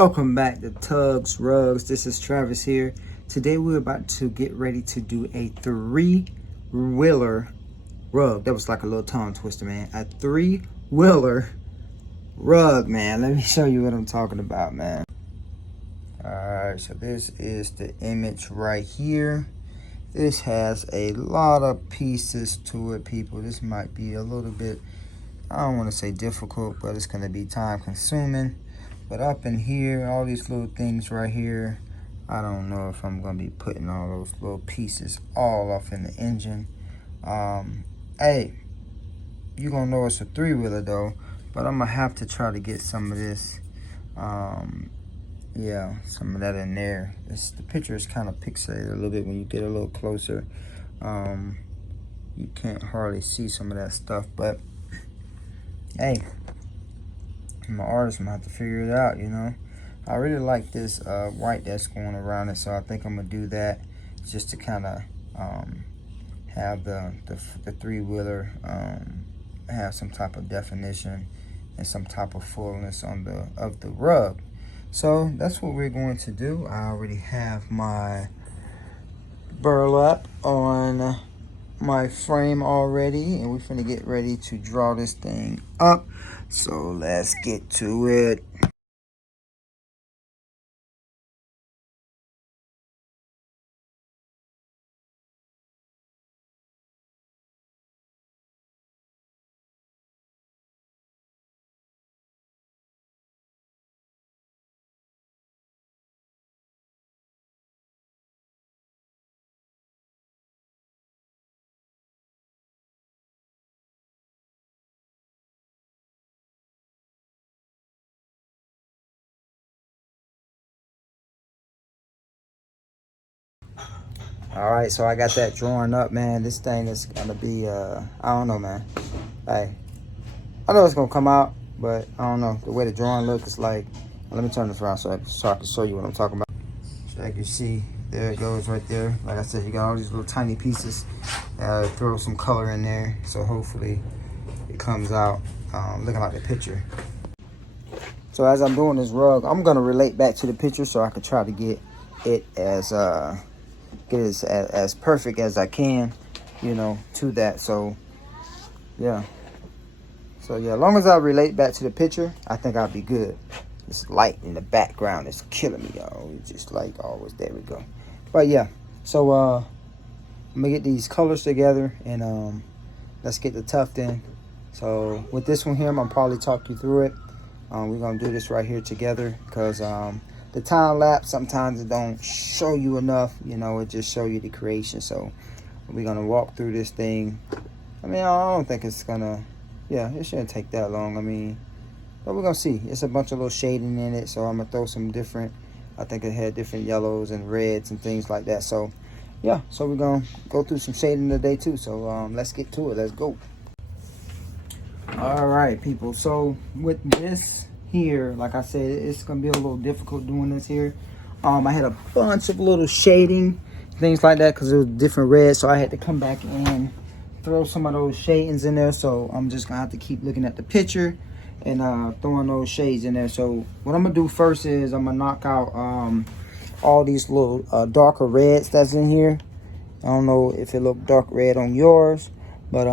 Welcome back to Tugs Rugs. This is Travis here. Today we're about to get ready to do a 3-wheeler rug. That was like a little tongue twister, man. A 3-wheeler rug, man. Let me show you what I'm talking about, man. Alright, so this is the image right here. This has a lot of pieces to it, people. This might be a little bit, I don't want to say difficult, but it's going to be time consuming. But up in here, all these little things right here, I don't know if I'm going to be putting all those little pieces all off in the engine. Hey, you're going to know it's a 3-wheeler though, but I'm going to have to try to get some of this, yeah, some of that in there. The picture is kind of pixelated a little bit when you get a little closer. You can't hardly see some of that stuff, but hey, I'm an artist, I'm gonna have to figure it out, you know. I really like this white that's going around it, so I think I'm gonna do that just to kind of have the 3-wheeler have some type of definition and some type of fullness on the rug. So that's what we're going to do. I already have my burlap on my frame already, and we're finna get ready to draw this thing up. So let's get to it. All right, so I got that drawing up, man. This thing is gonna be I don't know, man. Hey, I know it's gonna come out, but I don't know, the way the drawing looks is like, let me turn this around so I can show you what I'm talking about. So you can see, there it goes right there. Like I said, you got all these little tiny pieces. Throw some color in there, so hopefully it comes out looking like the picture. So as I'm doing this rug, I'm gonna relate back to the picture so I can try to get it as as perfect as I can, you know, to that. So yeah, as long as I relate back to the picture, I think I'll be good. This light in the background is killing me, y'all. It's just like always. There we go. But yeah, so I'm gonna get these colors together and let's get the tufting. So with this one here, I'm gonna probably talk you through it. We're gonna do this right here together because the time lapse, sometimes it don't show you enough, you know, it just show you the creation. So we're gonna walk through this thing. I mean, I don't think it's gonna, yeah, it shouldn't take that long. I mean, but we're gonna see. It's a bunch of little shading in it, so I'm gonna throw some different, I think it had different yellows and reds and things like that. So yeah, so we're gonna go through some shading today too. So let's get to it. Let's go. All right, people, so with this here, like I said, it's gonna be a little difficult doing this here. I had a bunch of little shading things like that because it was different reds, so I had to come back and throw some of those shadings in there. So I'm just gonna have to keep looking at the picture and throwing those shades in there. So what I'm gonna do first is I'm gonna knock out all these little darker reds that's in here. I don't know if it looked dark red on yours, but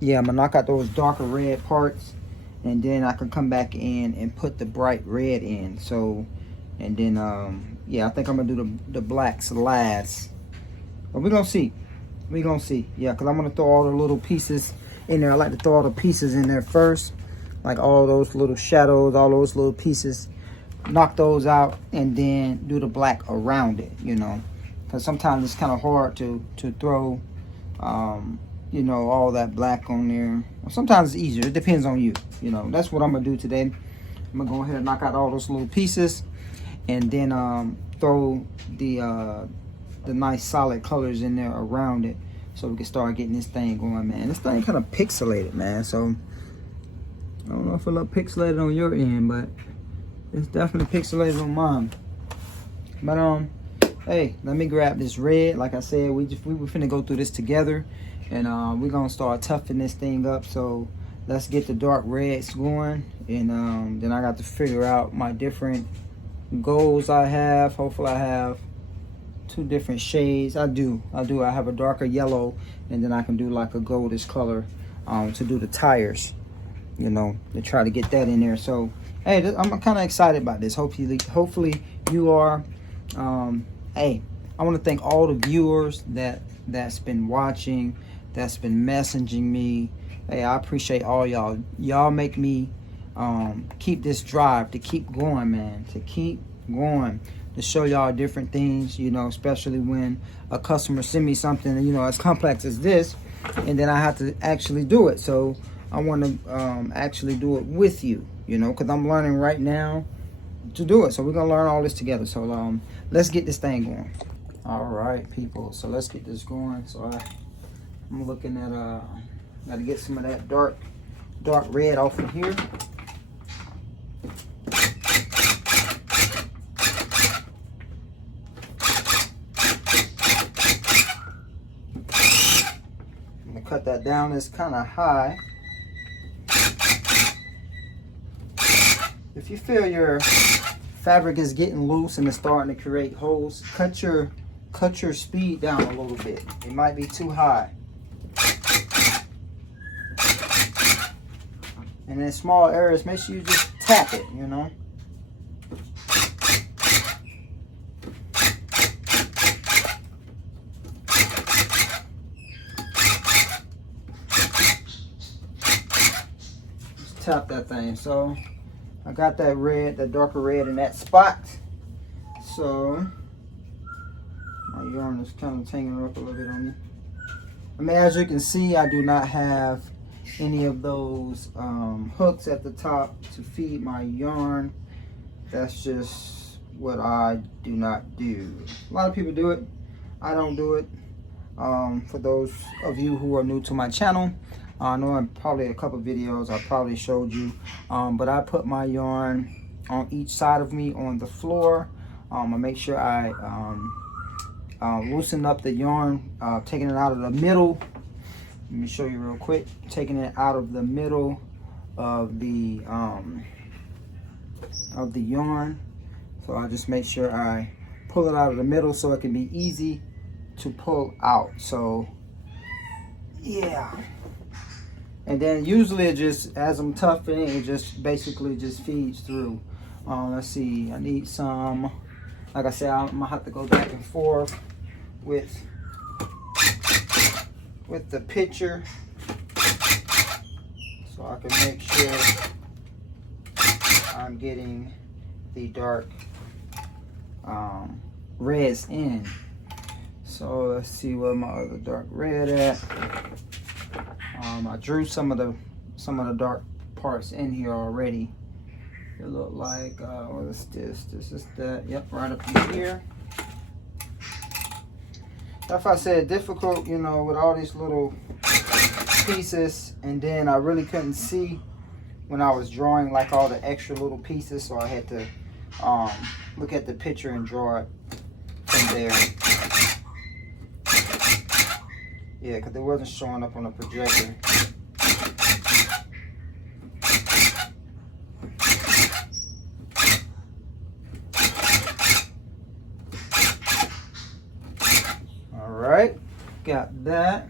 yeah, I'm gonna knock out those darker red parts, and then I can come back in and put the bright red in. So, and then yeah, I think I'm gonna do the blacks last, but we're gonna see. Yeah, because I'm gonna throw all the little pieces in there. I like to throw all the pieces in there first, like all those little shadows, all those little pieces, knock those out, and then do the black around it, you know, because sometimes it's kind of hard to throw you know, all that black on there. Sometimes it's easier. It depends on you. You know, that's what I'm gonna do today. I'm gonna go ahead and knock out all those little pieces, and then throw the nice solid colors in there around it, so we can start getting this thing going, man. This thing kind of pixelated, man. So I don't know if it look pixelated on your end, but it's definitely pixelated on mine. But hey, let me grab this red. Like I said, we were finna go through this together. And we're gonna start toughing this thing up. So let's get the dark reds going, and then I got to figure out my different golds I have. Hopefully I have 2 different shades. I do. I have a darker yellow, and then I can do like a goldish color to do the tires, you know, to try to get that in there. So hey, I'm kind of excited about this. Hopefully you are. Hey, I want to thank all the viewers that's been watching, that's been messaging me. Hey, I appreciate all y'all. Y'all make me keep this drive to keep going, man, to keep going, to show y'all different things, you know, especially when a customer send me something, you know, as complex as this, and then I have to actually do it. So I want to actually do it with you, you know, because I'm learning right now to do it. So we're gonna learn all this together. So let's get this thing going. All right, people, so let's get this going. So I'm looking at gotta get some of that dark red off of here. I'm gonna cut that down. It's kind of high. If you feel your fabric is getting loose and it's starting to create holes, cut your speed down a little bit. It might be too high. And in small areas, make sure you just tap it, you know. Just tap that thing. So I got that red, that darker red in that spot. So my yarn is kind of hanging up a little bit on me. I mean, as you can see, I do not have any of those hooks at the top to feed my yarn. That's just what I do not do. A lot of people do it. I don't do it. For those of you who are new to my channel, I know in probably a couple videos I probably showed you, but I put my yarn on each side of me on the floor. I make sure I loosen up the yarn, taking it out of the middle. Let me show you real quick. Taking it out of the middle of the yarn. So I just make sure I pull it out of the middle so it can be easy to pull out. So yeah. And then usually it just, as I'm toughing it, just basically just feeds through. Let's see, I need some, like I said, I'm gonna have to go back and forth with the picture so I can make sure I'm getting the dark reds in. So let's see where my other dark red at. I drew some of the dark parts in here already. It looked like what is this? This is that. Yep, right up in here. That's why I said difficult, you know, with all these little pieces, and then I really couldn't see when I was drawing like all the extra little pieces, so I had to look at the picture and draw it from there. Yeah, because it wasn't showing up on the projector. Alright, got that.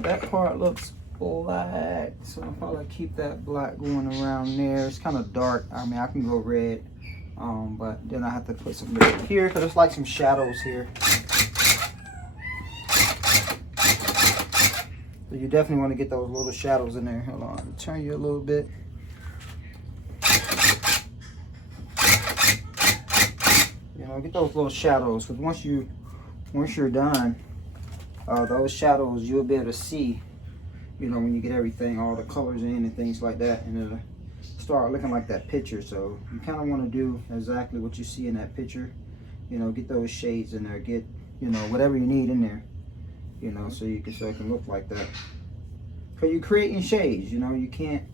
That part looks black, so I'll probably keep that black going around there. It's kind of dark. I mean, I can go red, but then I have to put some red here because there's like some shadows here. So you definitely want to get those little shadows in there. Hold on, I'll turn you a little bit. You know, get those little shadows, because once you're done, those shadows you'll be able to see, you know, when you get everything, all the colors in and things like that, and it'll start looking like that picture. So you kind of want to do exactly what you see in that picture. You know, get those shades in there, get, you know, whatever you need in there, you know, so it can look like that. Because you're creating shades, you know, you can't,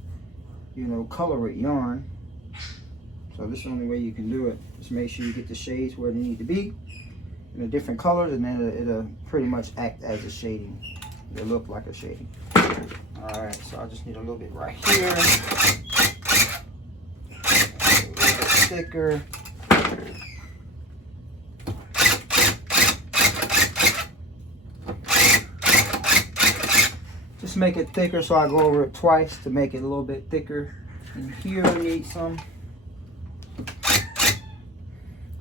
you know, color it yarn. So this is the only way you can do it. Just make sure you get the shades where they need to be in the different colors, and then it'll pretty much act as a shading. It'll look like a shading. All right, so I just need a little bit right here. A little bit thicker. just make it thicker, so I go over it twice to make it a little bit thicker. And here I need some.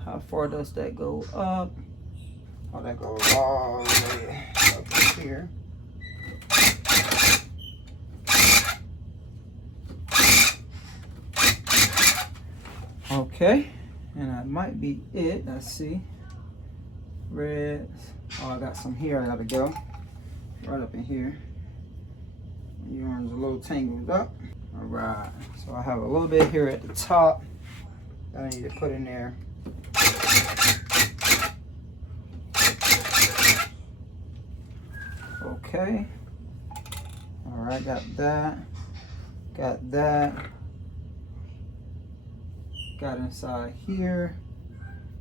How far does that go up? Oh, that goes all the way up here. Okay, and that might be it. Let's see. Red. Oh, I got some here. I gotta go right up in here. The yarn's a little tangled up. All right. So I have a little bit here at the top that I need to put in there. Okay. All right. Got that. Got that. Got inside here.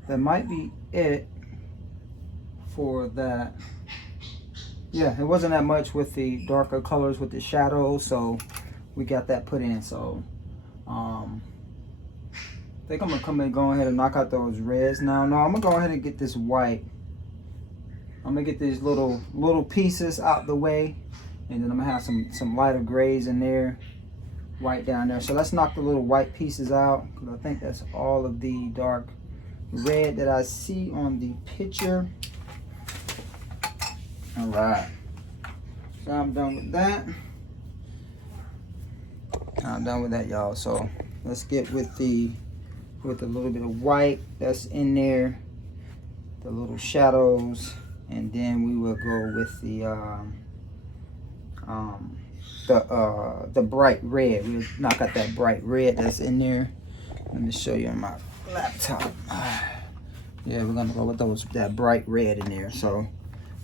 That might be it for that. Yeah, it wasn't that much with the darker colors with the shadows, so we got that put in. So I think I'm gonna go ahead and knock out those reds now. No, I'm gonna go ahead and get this white. I'm gonna get these little pieces out the way, and then I'm gonna have some lighter grays in there, white down there. So let's knock the little white pieces out, because I think that's all of the dark red that I see on the picture. All right, so I'm done with that. I'm done with that, y'all. So let's get with a little bit of white that's in there, the little shadows, and then we will go with the bright red. We'll knock out that bright red that's in there. Let me show you on my laptop. Yeah, we're gonna go with that bright red in there. So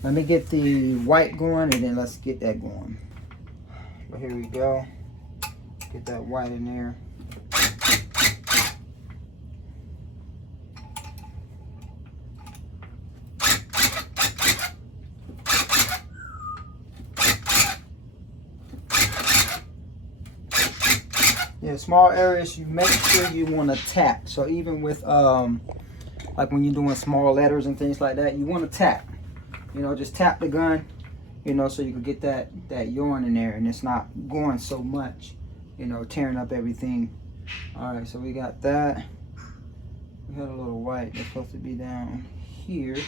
let me get the white going, and then let's get that going. But here we go. Get that white in there. Yeah, small areas, you make sure you want to tap. So even with like when you're doing small letters and things like that, you want to tap. You know, just tap the gun, you know, so you can get that yarn in there and it's not going so much, you know, tearing up everything. All right, so we got that. We had a little white that's supposed to be down here.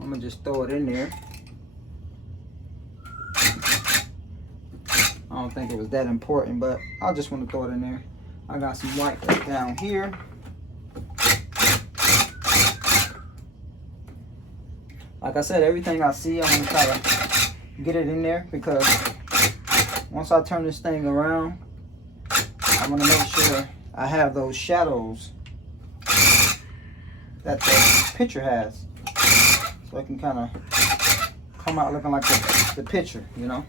I'm gonna just throw it in there. I don't think it was that important, but I just want to throw it in there. I got some white that's down here. Like I said, everything I see, I'm gonna try to get it in there, because once I turn this thing around, I'm gonna make sure I have those shadows that the picture has, so it can kind of come out looking like the picture, you know.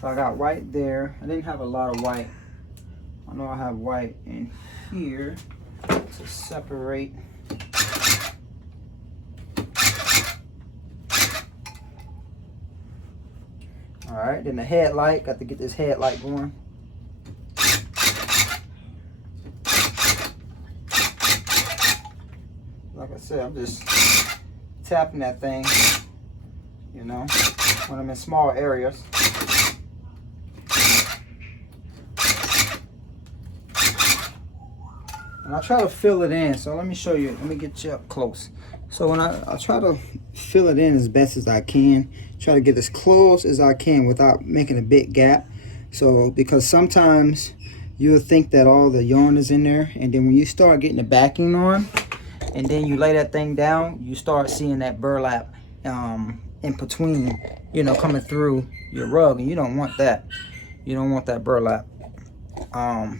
So I got white there. I didn't have a lot of white. I know I have white in here to separate. All right, then the headlight, got to get this headlight going. Like I said, I'm just tapping that thing, you know, when I'm in small areas. And I try to fill it in. So let me show you, let me get you up close. So when I try to fill it in as best as I can, try to get as close as I can without making a big gap. So because sometimes you'll think that all the yarn is in there, and then when you start getting the backing on, and then you lay that thing down, you start seeing that burlap in between, you know, coming through your rug, and you don't want that. You don't want that burlap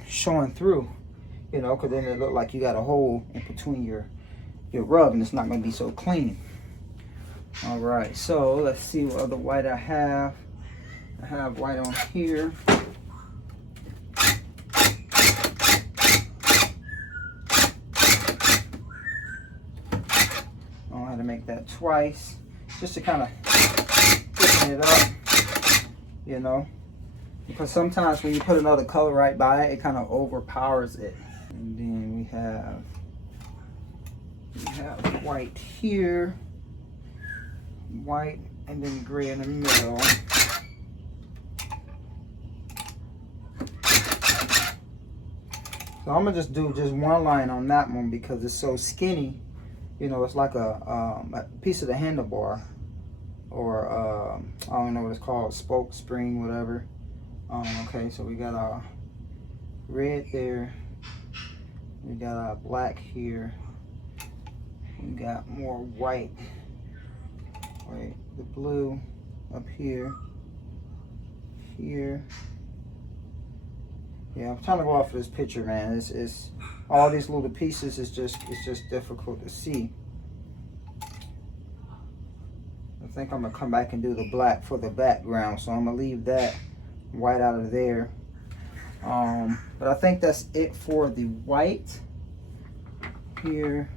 showing through, you know, because then it look like you got a hole in between your rug, and it's not going to be so clean. All right, so let's see what other white I have. I have white on here. I had to make that twice just to kind of thicken it up, you know, because sometimes when you put another color right by it, it kind of overpowers it. And then we have white here, white, and then gray in the middle. So I'm gonna just do just one line on that one because it's so skinny. You know, it's like a piece of the handlebar, or I don't know what it's called, spoke, spring, whatever. Okay, so we got our red there. We got our black here. We got more white. Wait, the blue up here. Here. Yeah, I'm trying to go off of this picture, man. It's all these little pieces. It's just difficult to see. I think I'm gonna come back and do the black for the background, so I'm gonna leave that white out of there. But I think that's it for the white here.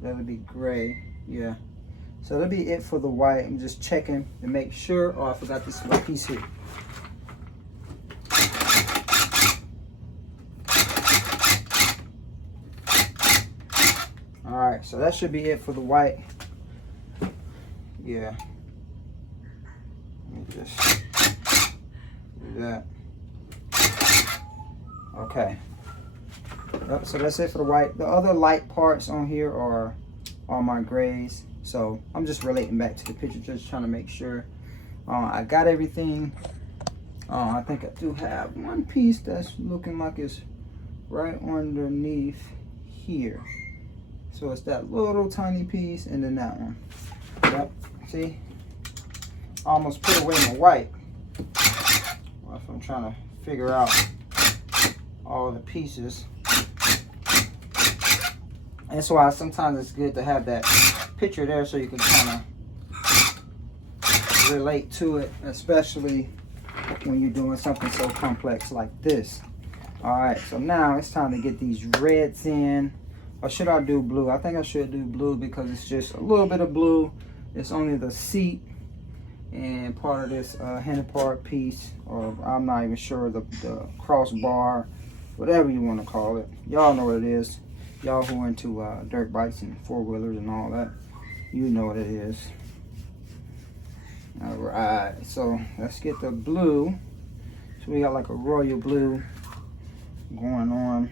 That'll be gray, yeah. So that'll be it for the white. I'm just checking to make sure. Oh, I forgot this little piece here. All right, so that should be it for the white. Yeah. Let me just do that. Okay. Yep, so that's it for the white. The other light parts on here are my grays. So I'm just relating back to the picture, just trying to make sure I got everything. I think I do have one piece that's looking like it's right underneath here. So it's that little tiny piece, and then that one. Yep, see? I almost put away my white. Well, if I'm trying to figure out all the pieces. That's why sometimes it's good to have that picture there so you can kind of relate to it, especially when you're doing something so complex like this. All right, so now it's time to get these reds in. Or should I do blue? I think I should do blue because it's just a little bit of blue. It's only the seat and part of this handlebar piece, or I'm not even sure, the crossbar, whatever you want to call it. Y'all know what it is. Y'all who are into dirt bikes and four-wheelers and all that, you know what it is. All right, so let's get the blue. So we got like a royal blue going on.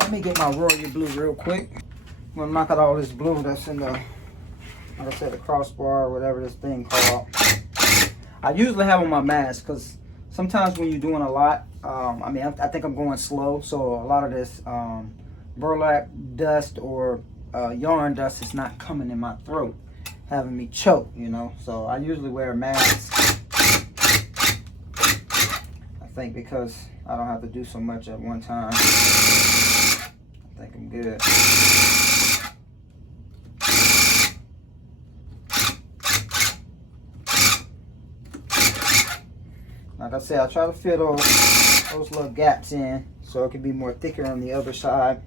Let me get my royal blue real quick. I'm gonna knock out all this blue that's in the, like I said, the crossbar or whatever this thing called. I usually have on my mask because sometimes when you're doing a lot, I mean, I think I'm going slow, so a lot of this burlap dust or yarn dust is not coming in my throat, having me choke, you know. So I usually wear a mask, I think, because I don't have to do so much at one time. I think I'm good. Like I said, I try to fill those little gaps in so it can be more thicker on the other side.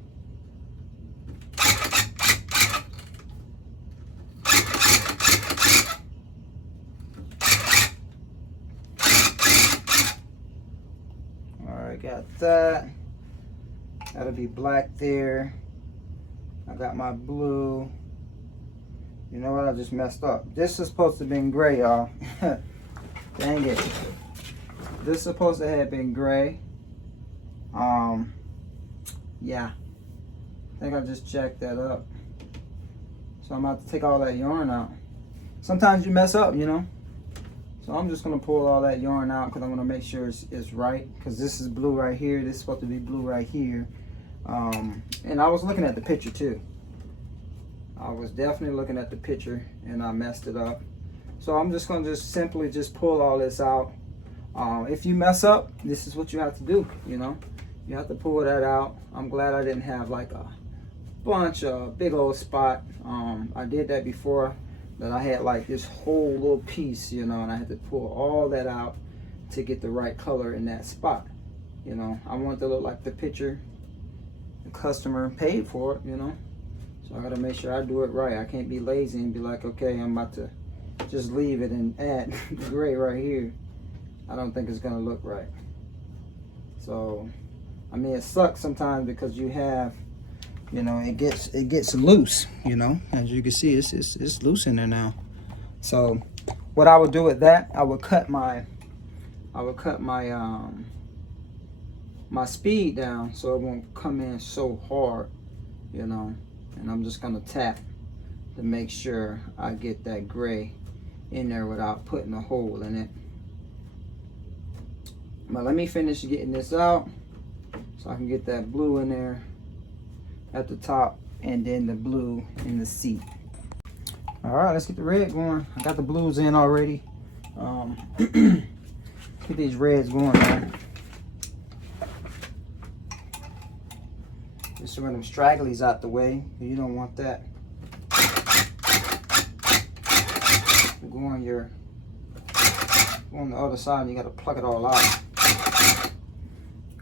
Alright, got that. That'll be black there. I got my blue. You know what? I just messed up. This is supposed to have been gray, y'all. Dang it. This is supposed to have been gray. Yeah. I think I just jacked that up. So I'm about to take all that yarn out. Sometimes you mess up, you know. So I'm just gonna pull all that yarn out because I want to make sure it's right. Because this is blue right here. This is supposed to be blue right here. And I was looking at the picture too. I was definitely looking at the picture and I messed it up. So I'm just gonna simply pull all this out. If you mess up, this is what you have to do, you know. You have to pull that out. I'm glad I didn't have like a bunch of big old spot. I did that before, that I had like this whole little piece, you know, and I had to pull all that out to get the right color in that spot. You know, I want it to look like the picture the customer paid for it, you know. So I gotta make sure I do it right. I can't be lazy and be like, okay, I'm about to just leave it and add the gray right here. I don't think it's gonna look right. So, I mean, it sucks sometimes because you have, you know, it gets loose, you know. As you can see, it's loose in there now. So, what I would do with that, I would cut my my speed down so it won't come in so hard, you know. And I'm just gonna tap to make sure I get that gray in there without putting a hole in it. But let me finish getting this out so I can get that blue in there at the top and then the blue in the seat. All right, let's get the red going. I got the blues in already. Get these reds going, man. Just run them stragglies out the way. You don't want that. Go on the other side, you got to pluck it all out.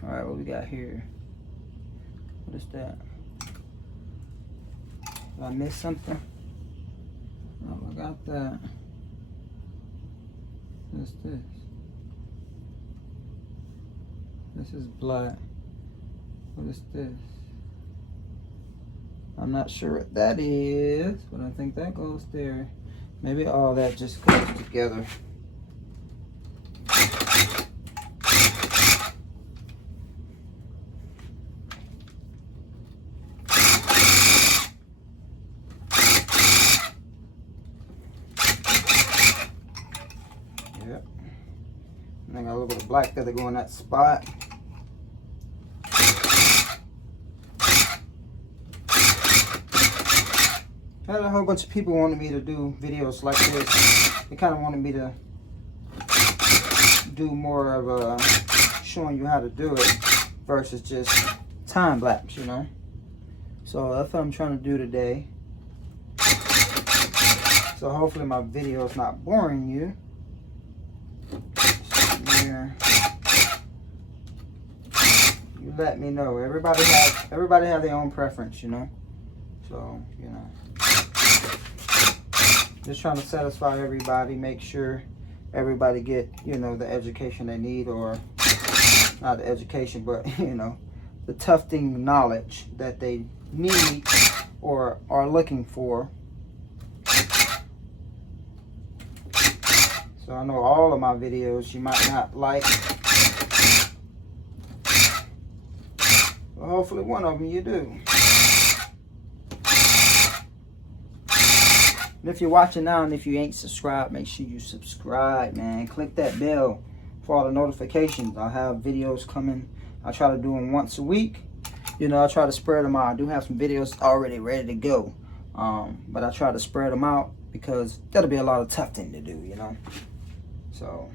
All right, what we got here? What is that? Did I miss something? Oh, I got that. What's this? This is black. What is this? I'm not sure what that is, but I think that goes there. Maybe all that just goes together. Yep. And I got a little bit of black feather go in that spot. I had a whole bunch of people wanted me to do videos like this. They kind of wanted me to do more of a showing you how to do it versus just time lapse, you know. So that's what I'm trying to do today. So hopefully my video is not boring you. Yeah. You let me know. Everybody have their own preference, you know. So, you know. Just trying to satisfy everybody, make sure everybody get, you know, the education they need, or not the education, but, you know, the tufting knowledge that they need or are looking for. So I know all of my videos you might not like. Well, hopefully one of them you do. And if you're watching now and if you ain't subscribed, make sure you subscribe, man. Click that bell for all the notifications. I have videos coming. I try to do them once a week. You know, I try to spread them out. I do have some videos already ready to go. But I try to spread them out because that'll be a lot of tufting to do, you know. So.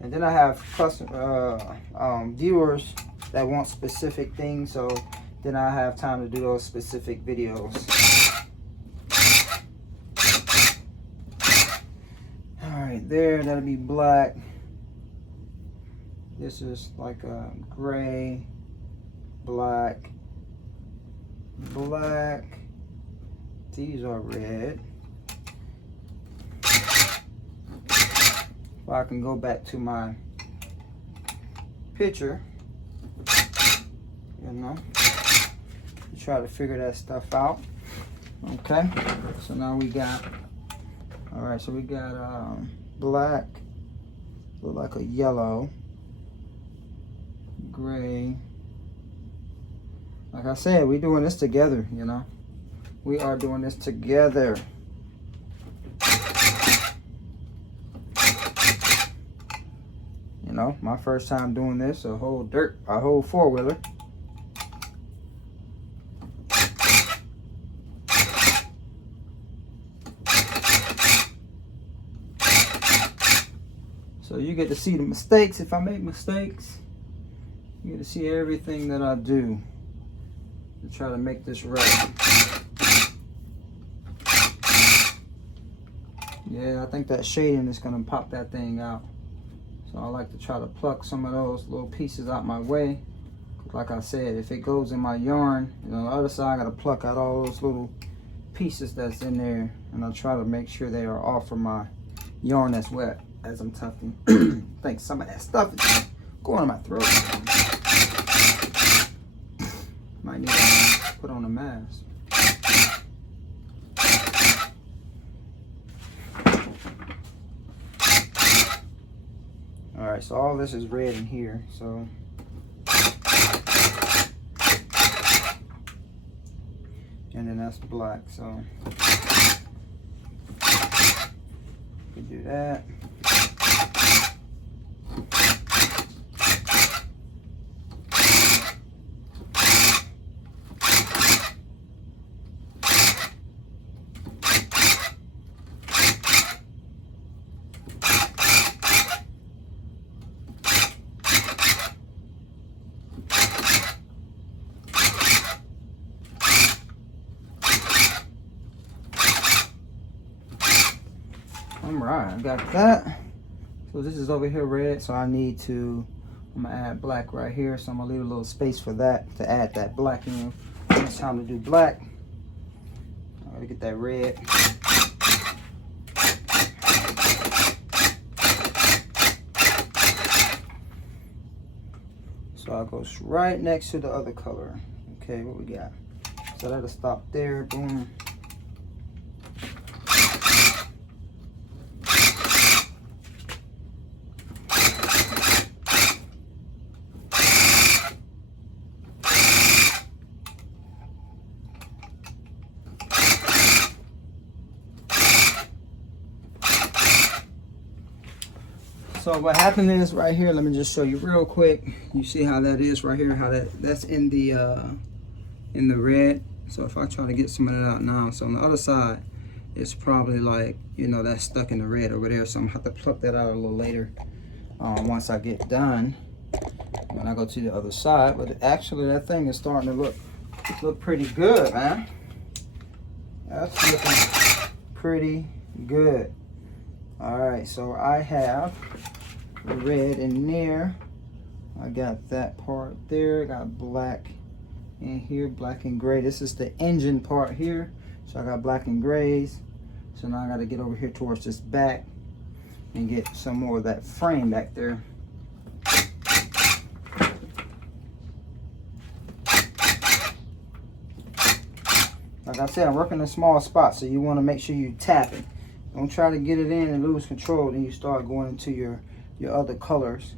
And then I have custom viewers that want specific things, so then I have time to do those specific videos. Alright, there, that'll be black. This is like a gray, black, black. These are red. If I can go back to my picture, you know. Try to figure that stuff out. Okay, so now we got, all right, so we got black, look like a yellow, gray. Like I said, we're doing this together, you know. We are doing this together. You know, my first time doing this, a whole four-wheeler. So you get to see the mistakes. If I make mistakes, you get to see everything that I do to try to make this right. Yeah, I think that shading is going to pop that thing out. So I like to try to pluck some of those little pieces out my way. Like I said, if it goes in my yarn, and on the other side, I got to pluck out all those little pieces that's in there. And I try to make sure they are off from my yarn that's wet as I'm tufting. I think some of that stuff is going in my throat. Might need to put on a mask. All Alright, so all this is red in here, so and then that's black, so we do that. Alright, I got that. So this is over here red, so I'm gonna add black right here. So I'm gonna leave a little space for that to add that black in. When it's time to do black, I gotta get that red. So I'll go right next to the other color. Okay, what we got? So that'll stop there, boom. So what happened is right here, let me just show you real quick. You see how that is right here, how that's in the red. So if I try to get some of that out now, so on the other side, it's probably like, you know, that's stuck in the red over there. So I'm gonna have to pluck that out a little later once I get done, when I go to the other side. But actually that thing is starting to look pretty good, man. That's looking pretty good. All right, so I have the red in there. I got that part there. I got black in here, black and gray. This is the engine part here. So I got black and grays. So now I got to get over here towards this back and get some more of that frame back there. Like I said, I'm working in small spots, so you want to make sure you tap it. Don't try to get it in and lose control, then you start going into your other colors.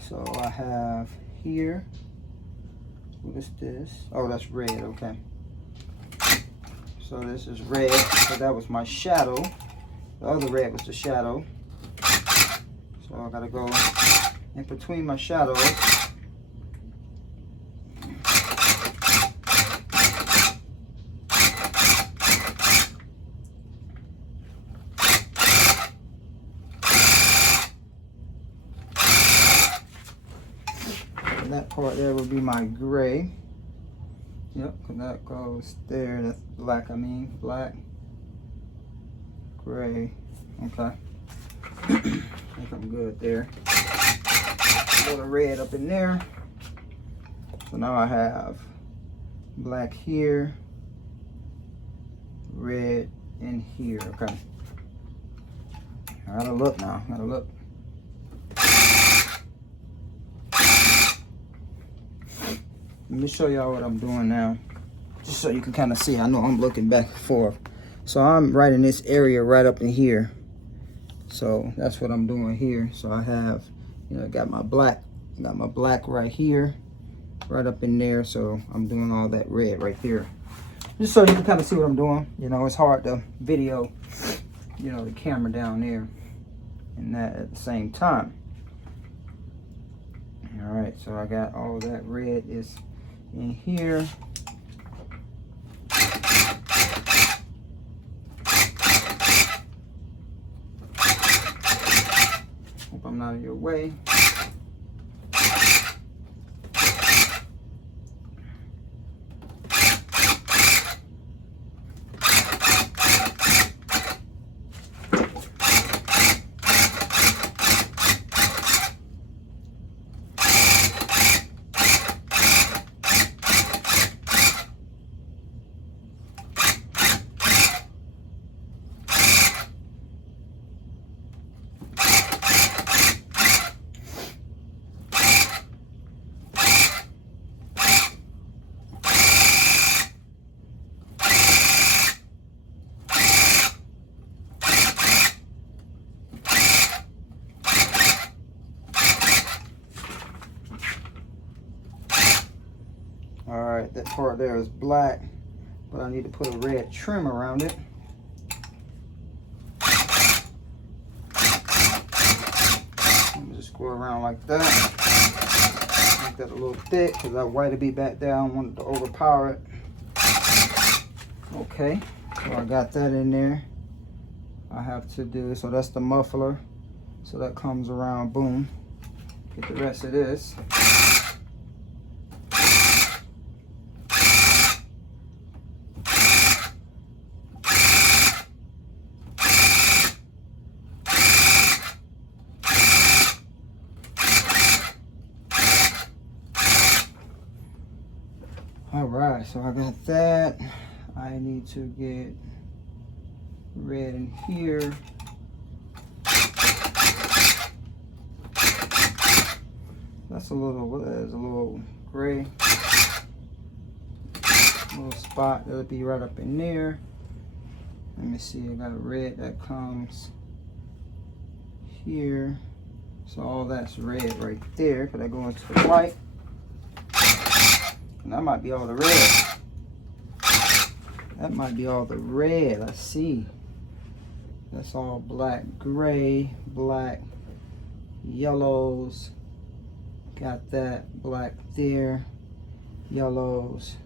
So I have here, what is this? Oh, that's red, okay. So this is red, so that was my shadow. The other red was the shadow. So I gotta go in between my shadows. That part there will be my gray. Yep, because that goes there. That's black, I mean, black, gray. Okay. I think I'm good there. A little red up in there. So now I have black here, red in here. Okay. I gotta look now. Gotta look. Let me show y'all what I'm doing now, just so you can kind of see. I know I'm looking back and forth. So I'm right in this area right up in here. So that's what I'm doing here. So I have, you know, got my black right here, right up in there. So I'm doing all that red right there, just so you can kind of see what I'm doing. You know, it's hard to video, you know, the camera down there and that at the same time. All right, so I got all that red is in here. Hope I'm not in your way. right, that part there is black, but I need to put a red trim around it. Just go around like that. Make that a little thick because that white will be back there. I don't want it to overpower it. Okay, so I got that in there. I have to do, so that's the muffler. So that comes around, boom. Get the rest of this. All right, so I got that. I need to get red in here. That's a little gray. Little spot that'll be right up in there. Let me see, I got a red that comes here. So all that's red right there, because I go into the white. And that might be all the red. That might be all the red. Let's see. That's all black, gray, black, yellows. Got that black there. Yellows,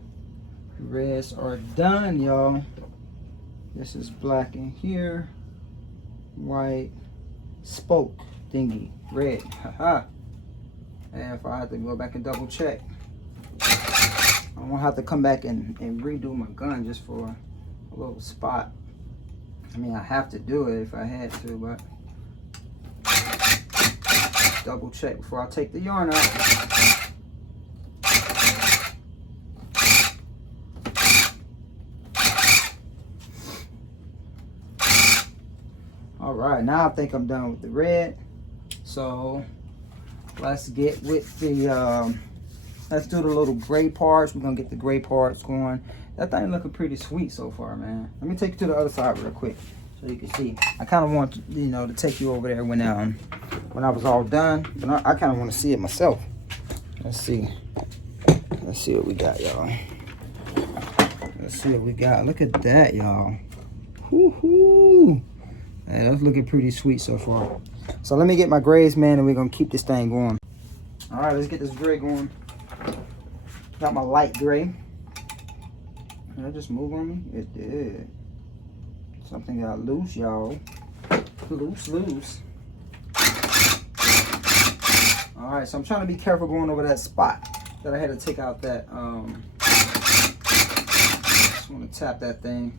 reds are done, y'all. This is black in here. White, spoke, thingy, red. Haha. And if I have to go back and double check, I won't have to come back and redo my gun just for a little spot. I mean, I have to do it if I had to, but double check before I take the yarn out. All right, now I think I'm done with the red. So let's get with the let's do the little gray parts. We're gonna get the gray parts going. That thing looking pretty sweet so far, man. Let me take you to the other side real quick so you can see. I kind of want to, you know, to take you over there when I was all done, but I kind of want to see it myself. Let's see what we got, y'all. Let's see what we got. Look at that, y'all. Woohoo! Hey, that's looking pretty sweet so far. So let me get my grays, man, and we're gonna keep this thing going. All right, let's get this gray going. Got my light gray. Did that just move on me? It did. Something got loose, y'all. Loose. All right, so I'm trying to be careful going over that spot that I had to take out that. Just want to tap that thing.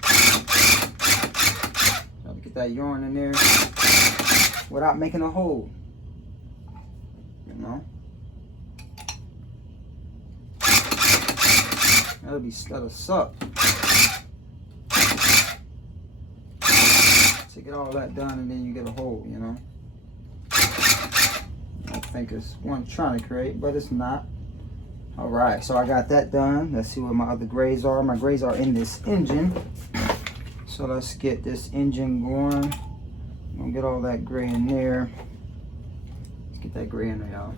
Try to get that yarn in there without making a hole. You know. That'll suck. To get all that done and then you get a hole, you know. I think it's what I'm trying to create, but it's not. All right, so I got that done. Let's see what my other grays are. My grays are in this engine. So let's get this engine going. I'm gonna get all that gray in there. Let's get that gray in there, y'all.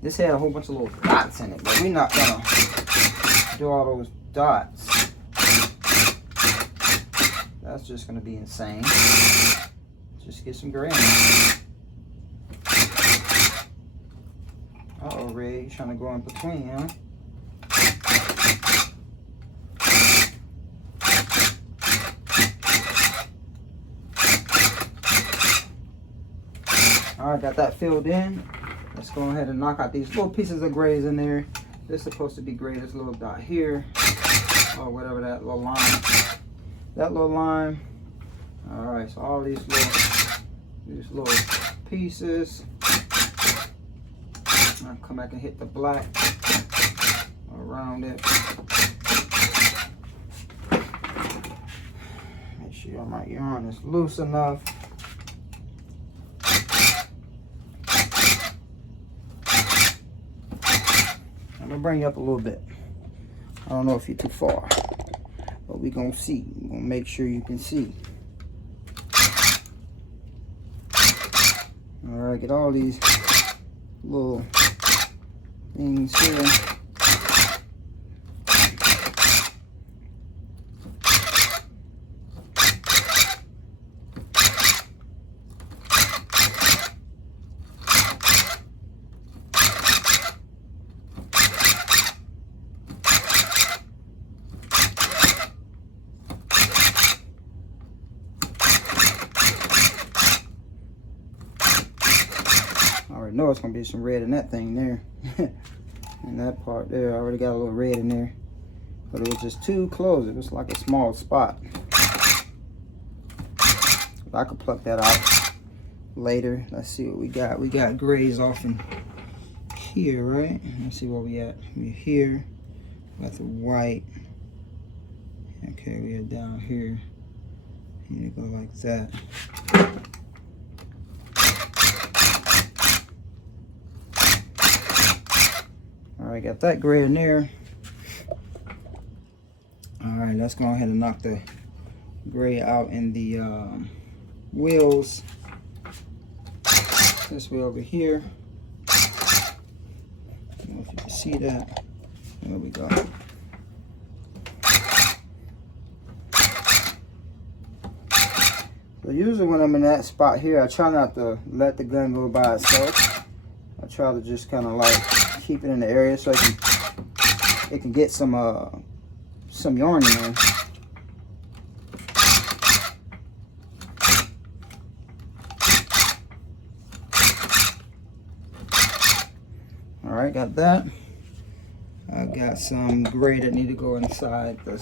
This had a whole bunch of little dots in it, but we're not gonna do all those dots. That's just gonna be insane. Just get some gray in there. Uh-oh, Ray, you trying to go in between, huh? All right, got that filled in. Let's go ahead and knock out these little pieces of grays in there. This is supposed to be gray, this little dot here, or whatever that little line. That little line. All right, so all these little pieces. I'll come back and hit the black around it. Make sure my yarn is loose enough. I'm gonna bring you up a little bit. I don't know if you're too far, but we're gonna see. We're gonna make sure you can see. All right, get all these little things here. know it's gonna be some red in that thing there. In that part there, I already got a little red in there. But it was just too close. It was like a small spot. I could pluck that out later. Let's see what we got. We got grays off in here, right? Let's see where we at. We're here. Got the white. Okay, we are down here. And you go like that. All right, got that gray in there. All right, let's go ahead and knock the gray out in the wheels. This way over here. I don't know if you can see that. There we go. So usually when I'm in that spot here, I try not to let the gun go by itself. I try to just kind of like keep it in the area so it can get some yarn in there. All right, got that. I got some gray that need to go inside the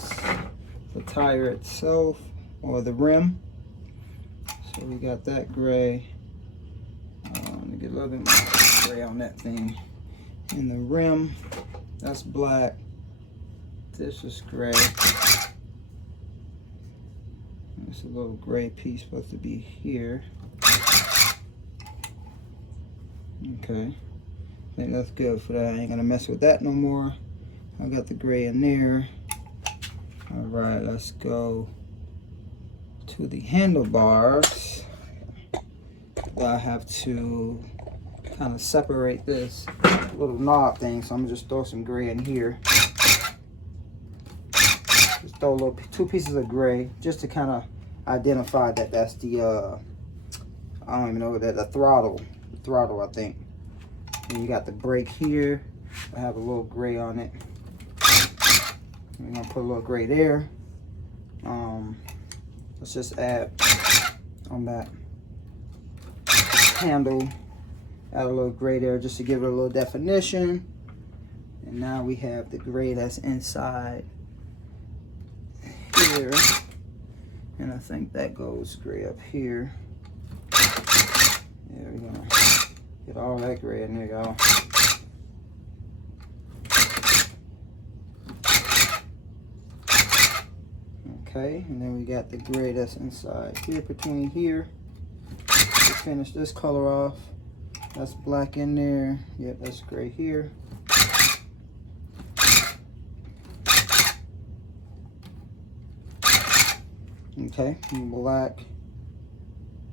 tire itself or the rim. So we got that gray. Let me get a little bit more gray on that thing. In the rim, that's black. This is gray. There's a little gray piece supposed to be here. Okay. I think that's good for that. I ain't gonna mess with that no more. I got the gray in there. All right, let's go to the handlebars. I have to kind of separate this little knob thing, so I'm gonna just throw some gray in here. Just throw a little 2 pieces of gray just to kind of identify that that's the I don't even know what that, the throttle I think. And you got the brake here. I have a little gray on it. I'm gonna put a little gray there. Let's just add on that handle, add a little gray there just to give it a little definition. And now we have the gray that's inside here. And I think that goes gray up here. Yeah, we're gonna get all that gray in there, y'all. Okay, and then we got the gray that's inside here, between here. To finish this color off. That's black in there. Yep, that's gray here. Okay, and black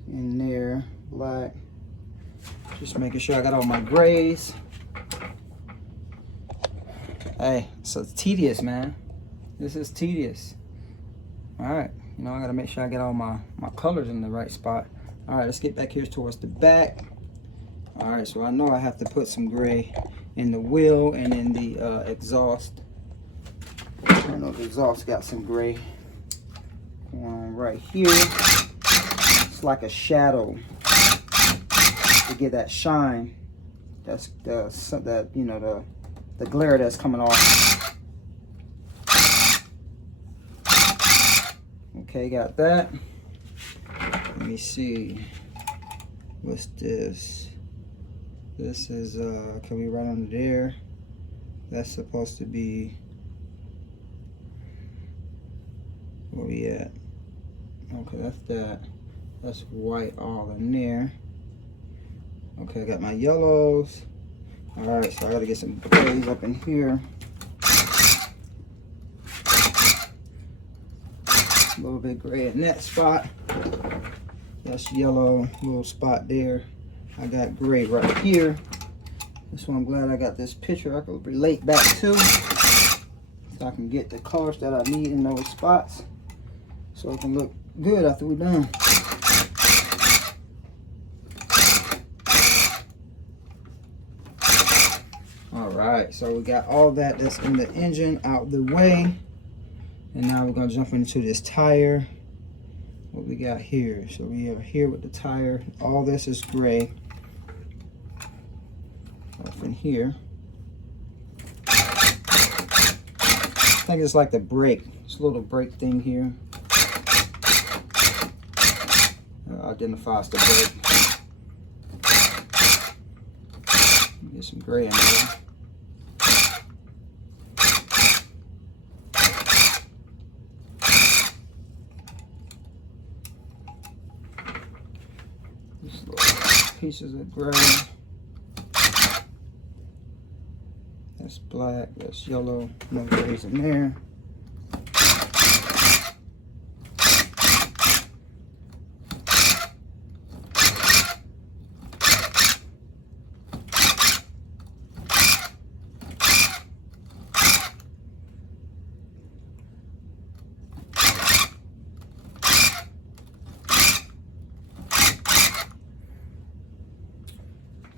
in there, black. Just making sure I got all my grays. Hey, so it's tedious, man. This is tedious. All right, you know, I gotta make sure I get all my colors in the right spot. All right, let's get back here towards the back. All right, so I know I have to put some gray in the wheel and in the exhaust. I know the exhaust got some gray right here. It's like a shadow to get that shine. That's that, you know, the glare that's coming off. Okay, got that. Let me see. What's this? This is can we right under there? That's supposed to be where we at? Okay, that's that. That's white all in there. Okay, I got my yellows. All right, so I gotta get some grays up in here. A little bit gray in that spot. That's yellow, little spot there. I got gray right here. This one, I'm glad I got this picture I can relate back to, so I can get the colors that I need in those spots, so it can look good after we're done. All right, so we got all that's in the engine out the way, and now we're gonna jump into this tire. What we got here? So we are here with the tire. All this is gray. off in here. I think it's like the brake. It's a little brake thing here. Identifies the brake. Get some gray in there. These little pieces of gray. That's black, that's yellow, no grays in there.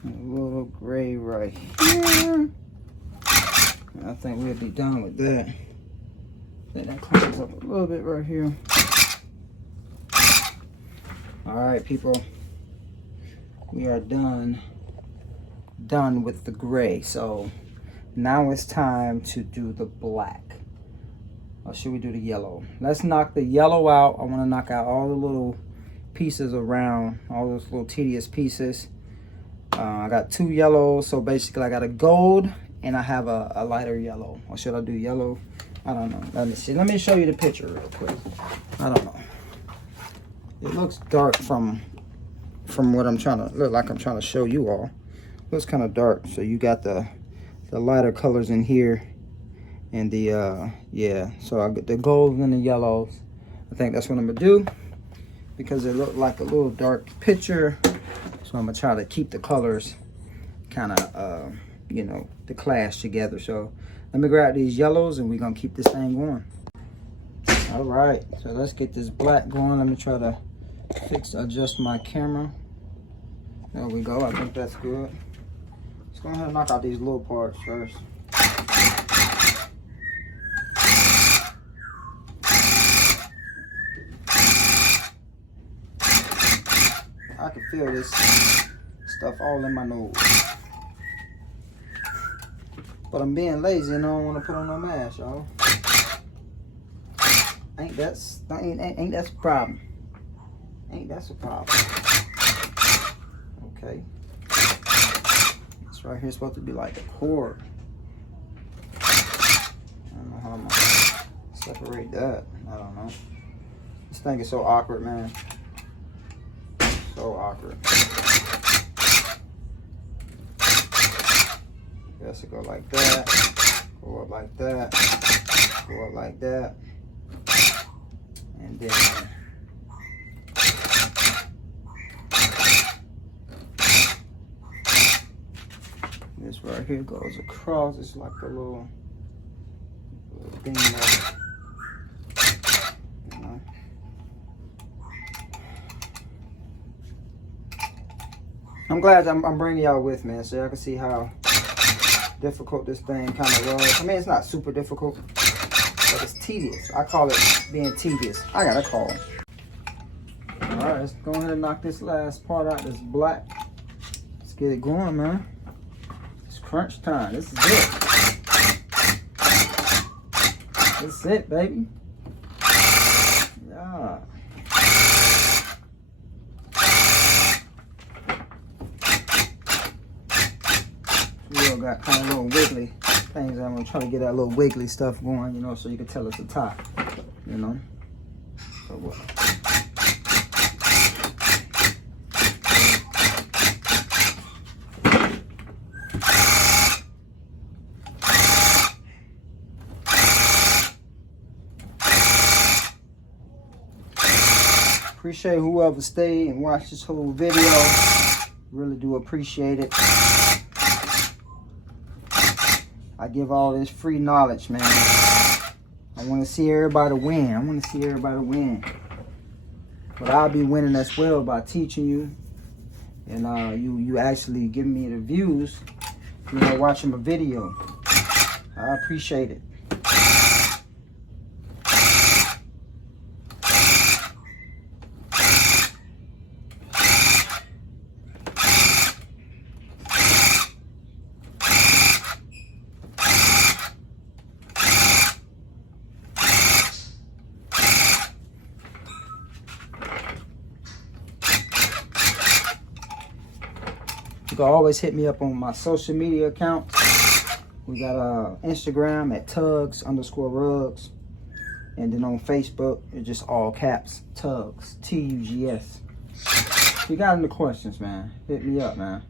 A little gray right here. I think we'll be done with that. Then that cleans up a little bit right here. All right, people, we are done with the gray. So now it's time to do the black. Or should we do the yellow? Let's knock the yellow out. I want to knock out all the little pieces around, all those little tedious pieces. I got 2 yellows, so basically I got a gold and I have a lighter yellow. Or should I do yellow? I don't know. Let me see. Let me show you the picture real quick. I don't know. It looks dark from what I'm trying to look like. I'm trying to show you all. It looks kind of dark. So you got the lighter colors in here, and the yeah. So I get the golds and the yellows. I think that's what I'm gonna do because it looked like a little dark picture. So I'm gonna try to keep the colors kind of you know, the clash together. So let me grab these yellows and we're gonna keep this thing going. All right, so let's get this black going. Let me try to adjust my camera. There we go. I think that's good. Let's go ahead and knock out these little parts first. I can feel this stuff all in my nose. But I'm being lazy and I don't want to put on no mask, y'all. Ain't that's a problem. Ain't that's a problem. Okay. This right here is supposed to be like a cord. I don't know how I'm gonna separate that. I don't know. This thing is so awkward, man. So awkward. Guess it go like that, go up like that, go up like that, and then this right here goes across. It's like a little thing there. You know? I'm glad I'm bringing y'all with me so y'all can see how difficult this thing kind of was. I mean, it's not super difficult, but it's tedious. I call it being tedious. I got a call. All right, let's go ahead and knock this last part out, this black. Let's get it going, man. It's crunch time. This is it. This is it, baby. Yeah. Got kind of little wiggly things. I'm gonna try to get that little wiggly stuff going, you know, so you can tell it's the top, you know. So what? Appreciate whoever stayed and watched this whole video. Really do appreciate it. I give all this free knowledge, man. I want to see everybody win. I want to see everybody win. But I'll be winning as well by teaching you. And you actually giving me the views, you know, watching my video. I appreciate it. You can always hit me up on my social media accounts. We got Instagram at Tugs_rugs. And then on Facebook, it's just all caps, Tugs, Tugs. If you got any questions, man, hit me up, man.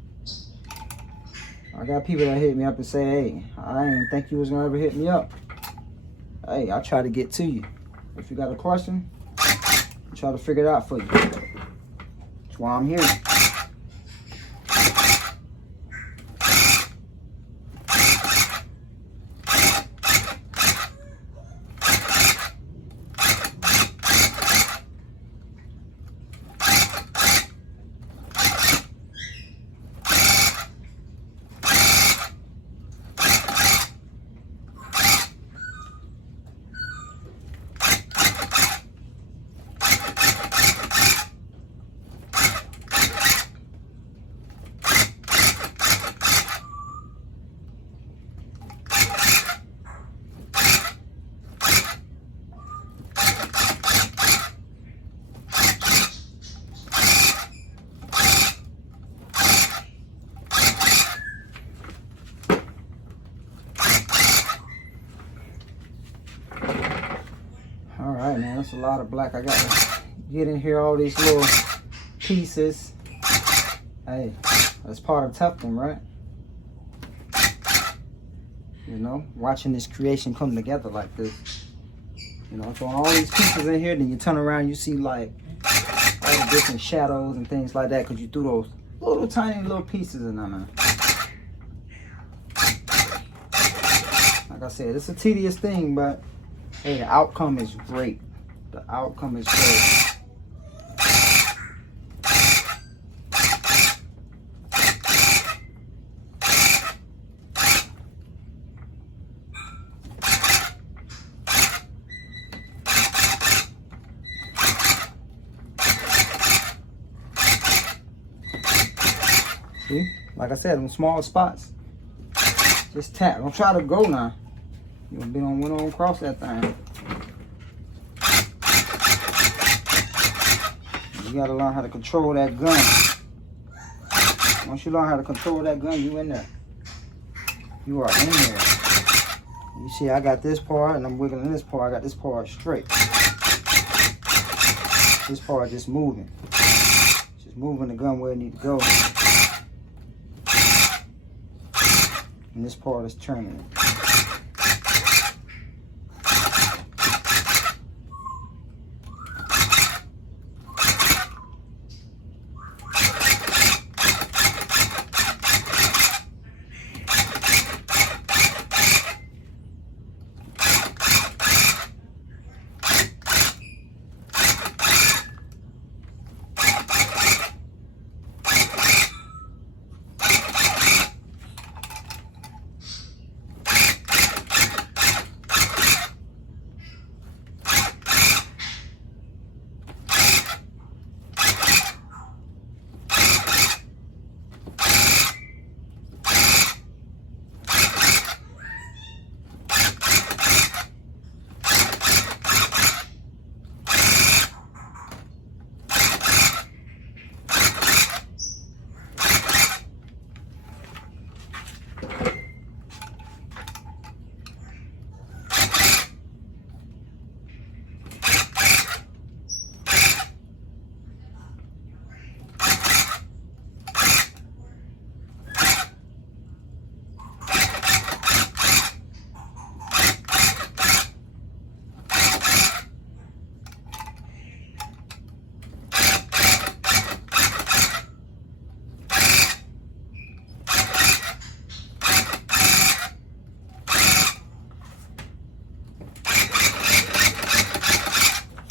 I got people that hit me up and say, hey, I didn't think you was gonna ever hit me up. Hey, I try to get to you. If you got a question, I try to figure it out for you. That's why I'm here. Alright, man, that's a lot of black. I got to get in here all these little pieces. Hey, that's part of tufting, right? You know, watching this creation come together like this. You know, throwing all these pieces in here, then you turn around, you see like all the different shadows and things like that because you threw those little tiny little pieces in there, man. Like I said, it's a tedious thing, but hey, the outcome is great. The outcome is great. See, like I said, in small spots, just tap. Don't try to go now. You're gonna be on went on across that thing. You gotta learn how to control that gun. Once you learn how to control that gun, you in there. You are in there. You see, I got this part and I'm wiggling this part. I got this part straight. This part just moving. Just moving the gun where it needs to go. And this part is turning.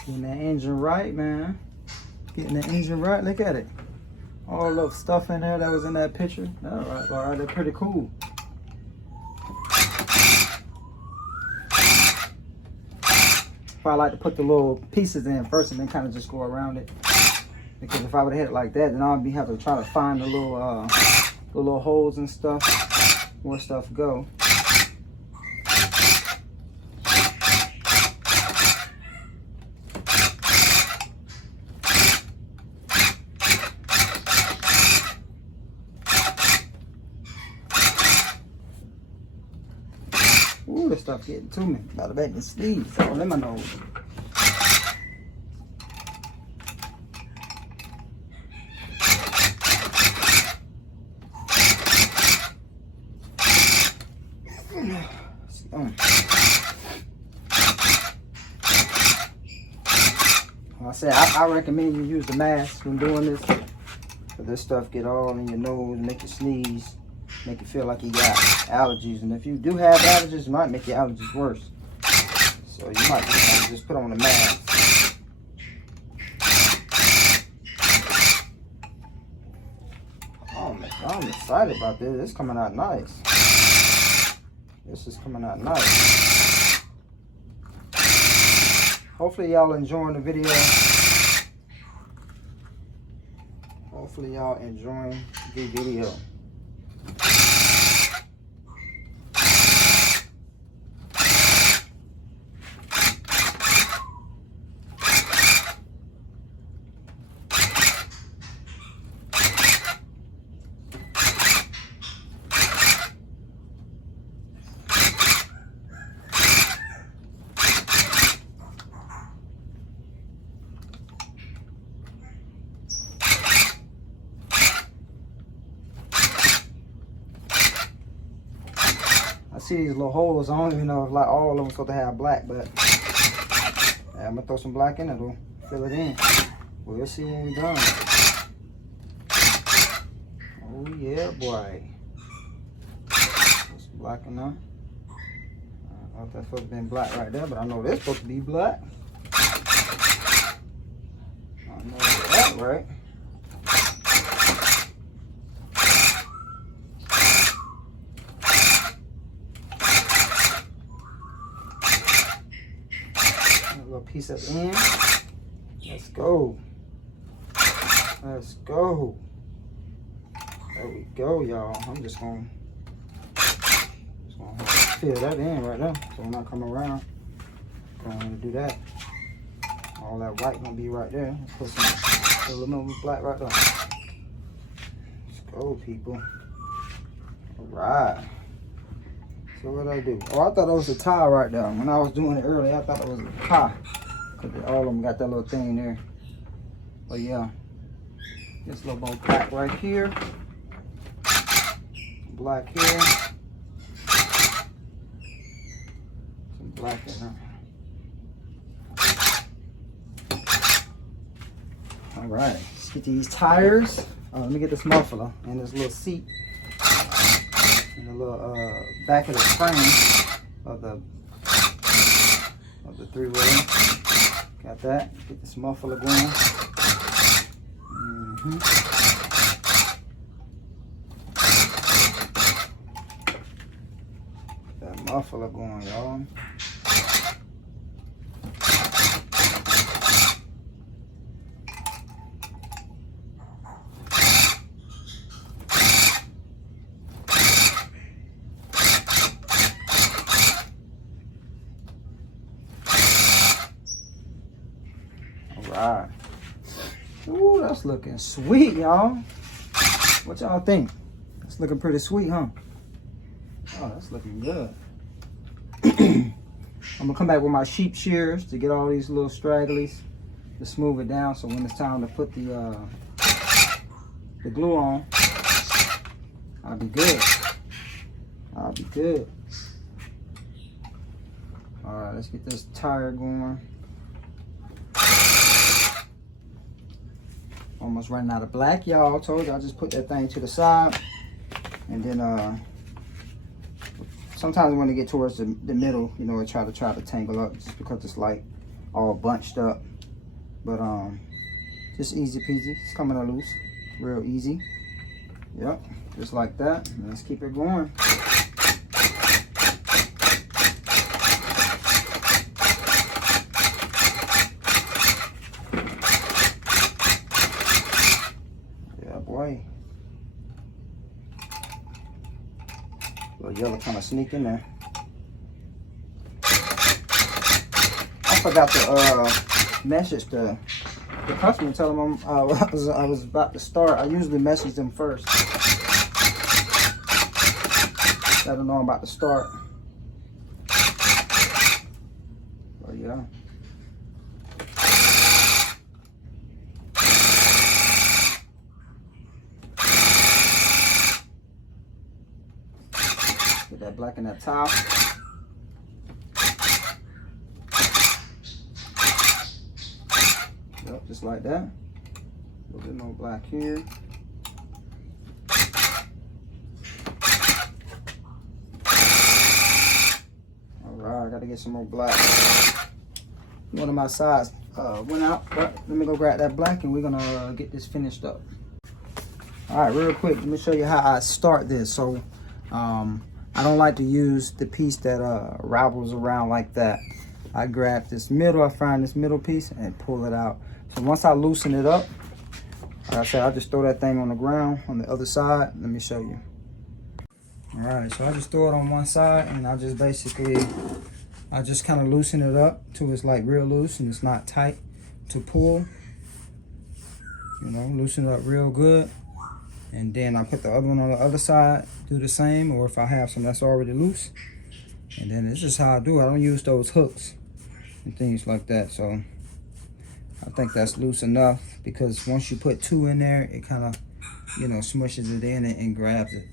Getting that engine right, man. Getting the engine right. Look at it. All the stuff in there that was in that picture. All right, they're pretty cool. I like to put the little pieces in first and then kind of just go around it. Because if I would have had it like that, then I'd have to try to find the little holes and stuff where stuff go. Ooh, this stuff getting to me. About to make me sneeze. All in my nose. I recommend you use the mask when doing this. Cause this stuff get all in your nose, make you sneeze, make you feel like you got allergies. And if you do have allergies, it might make your allergies worse. So you might just put on the mask. Oh man, I'm excited about this. It's coming out nice. This is coming out nice. Hopefully y'all enjoying the video. Hopefully y'all enjoying the video. I see these little holes. I don't even know if like all of them supposed to have black, but yeah, I'm gonna throw some black in it. We'll fill it in. We'll see when we're done. Oh yeah, boy. Put some black in there. I don't know if that's supposed to be black right there, but I know this supposed to be black. I know that right. Piece at the end. Let's go. Let's go. There we go, y'all. I'm just gonna fill that in right there. So when I come around, I'm gonna do that. All that white gonna be right there. Put a little bit black right there. Let's go, people. All right. So what I do? Oh, I thought it was a tie right there. When I was doing it earlier, I thought it was a tie. All of them got that little thing there. But yeah, this little bit black right here. Black here. Some black in there. All right, let's get these tires. Let me get this muffler and this little seat. And the little back of the frame of the three-wheel. Got that. Get this muffler going. That muffler going, y'all. Alright. Ooh, that's looking sweet, y'all. What y'all think? That's looking pretty sweet, huh? Oh, that's looking good. I'm gonna come back with my sheep shears to get all these little stragglies to smooth it down, so when it's time to put the glue on, I'll be good. I'll be good. Alright, let's get this tire going. Almost running out of black, y'all. Told you I just put that thing to the side, and then sometimes when it get towards the middle, you know, I try to tangle up just because it's like all bunched up. But just easy peasy. It's coming out loose, real easy. Yep, just like that. Let's keep it going. Little yellow kind of sneak in there. I forgot to message the customer, tell them I was about to start. I usually message them first. Let them know I'm about to start. go. Get that black in that top. Yep, just like that. A little bit more black here. Alright, I gotta get some more black. One of my sides went out, but let me go grab that black and we're gonna get this finished up. Alright, real quick, let me show you how I start this. So I don't like to use the piece that ravels around like that. I grab this middle, I find this middle piece and pull it out. So once I loosen it up, like I said, I just throw that thing on the ground on the other side. Let me show you. Alright, so I just throw it on one side and I just basically, I just kind of loosen it up till it's like real loose and it's not tight to pull. You know, loosen it up real good. And then I put the other one on the other side, do the same, or if I have some that's already loose. And then it's just how I do it. I don't use those hooks and things like that. So I think that's loose enough because once you put two in there, it kind of, you know, smushes it in and grabs it.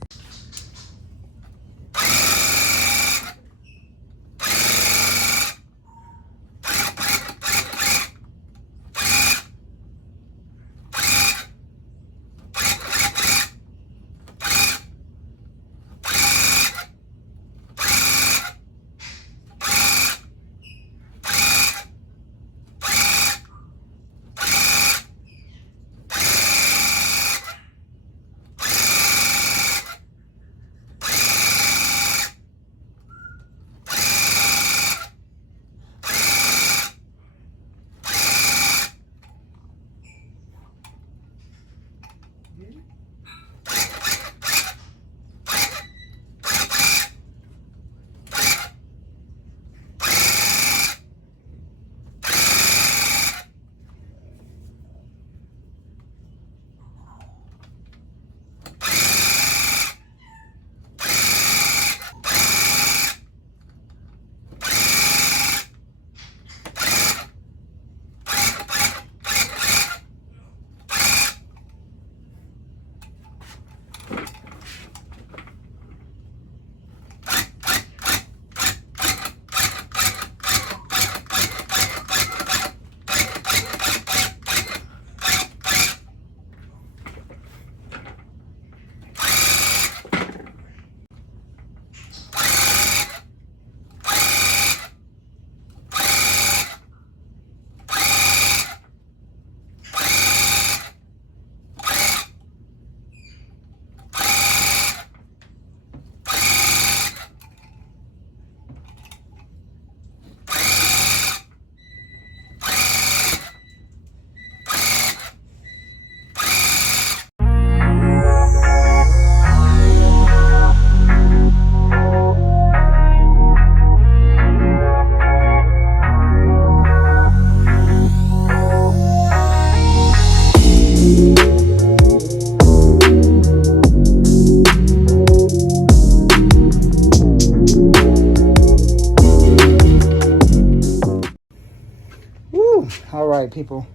Alright people,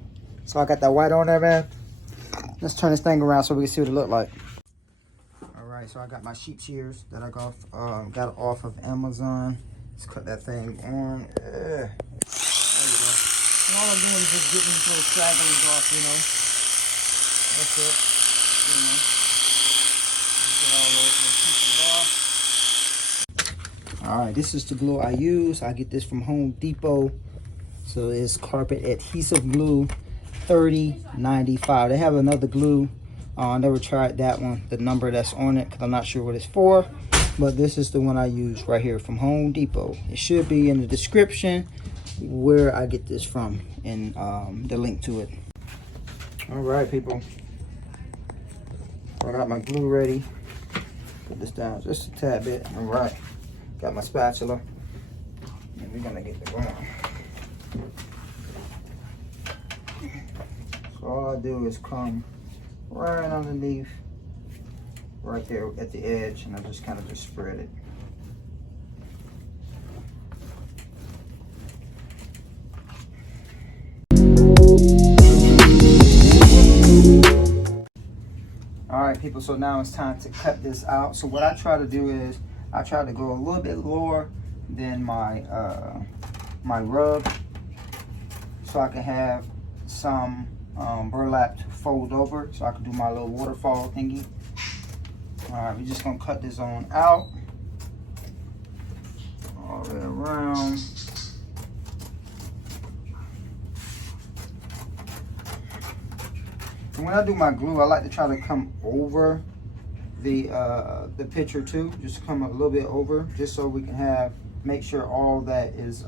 so I got that white on there, man. Let's turn this thing around so we can see what it look like. Alright, so I got my sheep shears that I got off of Amazon. Let's cut that thing on. There you go. And all I'm doing is just getting these little stragglers off, you know. That's it. You know. Get all those little pieces off. Alright, this is the glue I use. I get this from Home Depot. So it's carpet adhesive glue, $30.95. They have another glue. I never tried that one, the number that's on it, because I'm not sure what it's for. But this is the one I use right here from Home Depot. It should be in the description where I get this from and the link to it. All right, people. I got my glue ready. Put this down just a tad bit. All right. Got my spatula. And we're going to get the going. So all I do is come right underneath, right there at the edge, and I just kind of just spread it. All right, people, so now it's time to cut this out. So what I try to do is I try to go a little bit lower than my my rug, so I can have some burlap to fold over, so I can do my little waterfall thingy. All right, we're just gonna cut this on out all the way around. And when I do my glue, I like to try to come over the picture too. Just come a little bit over, just so we can make sure all that is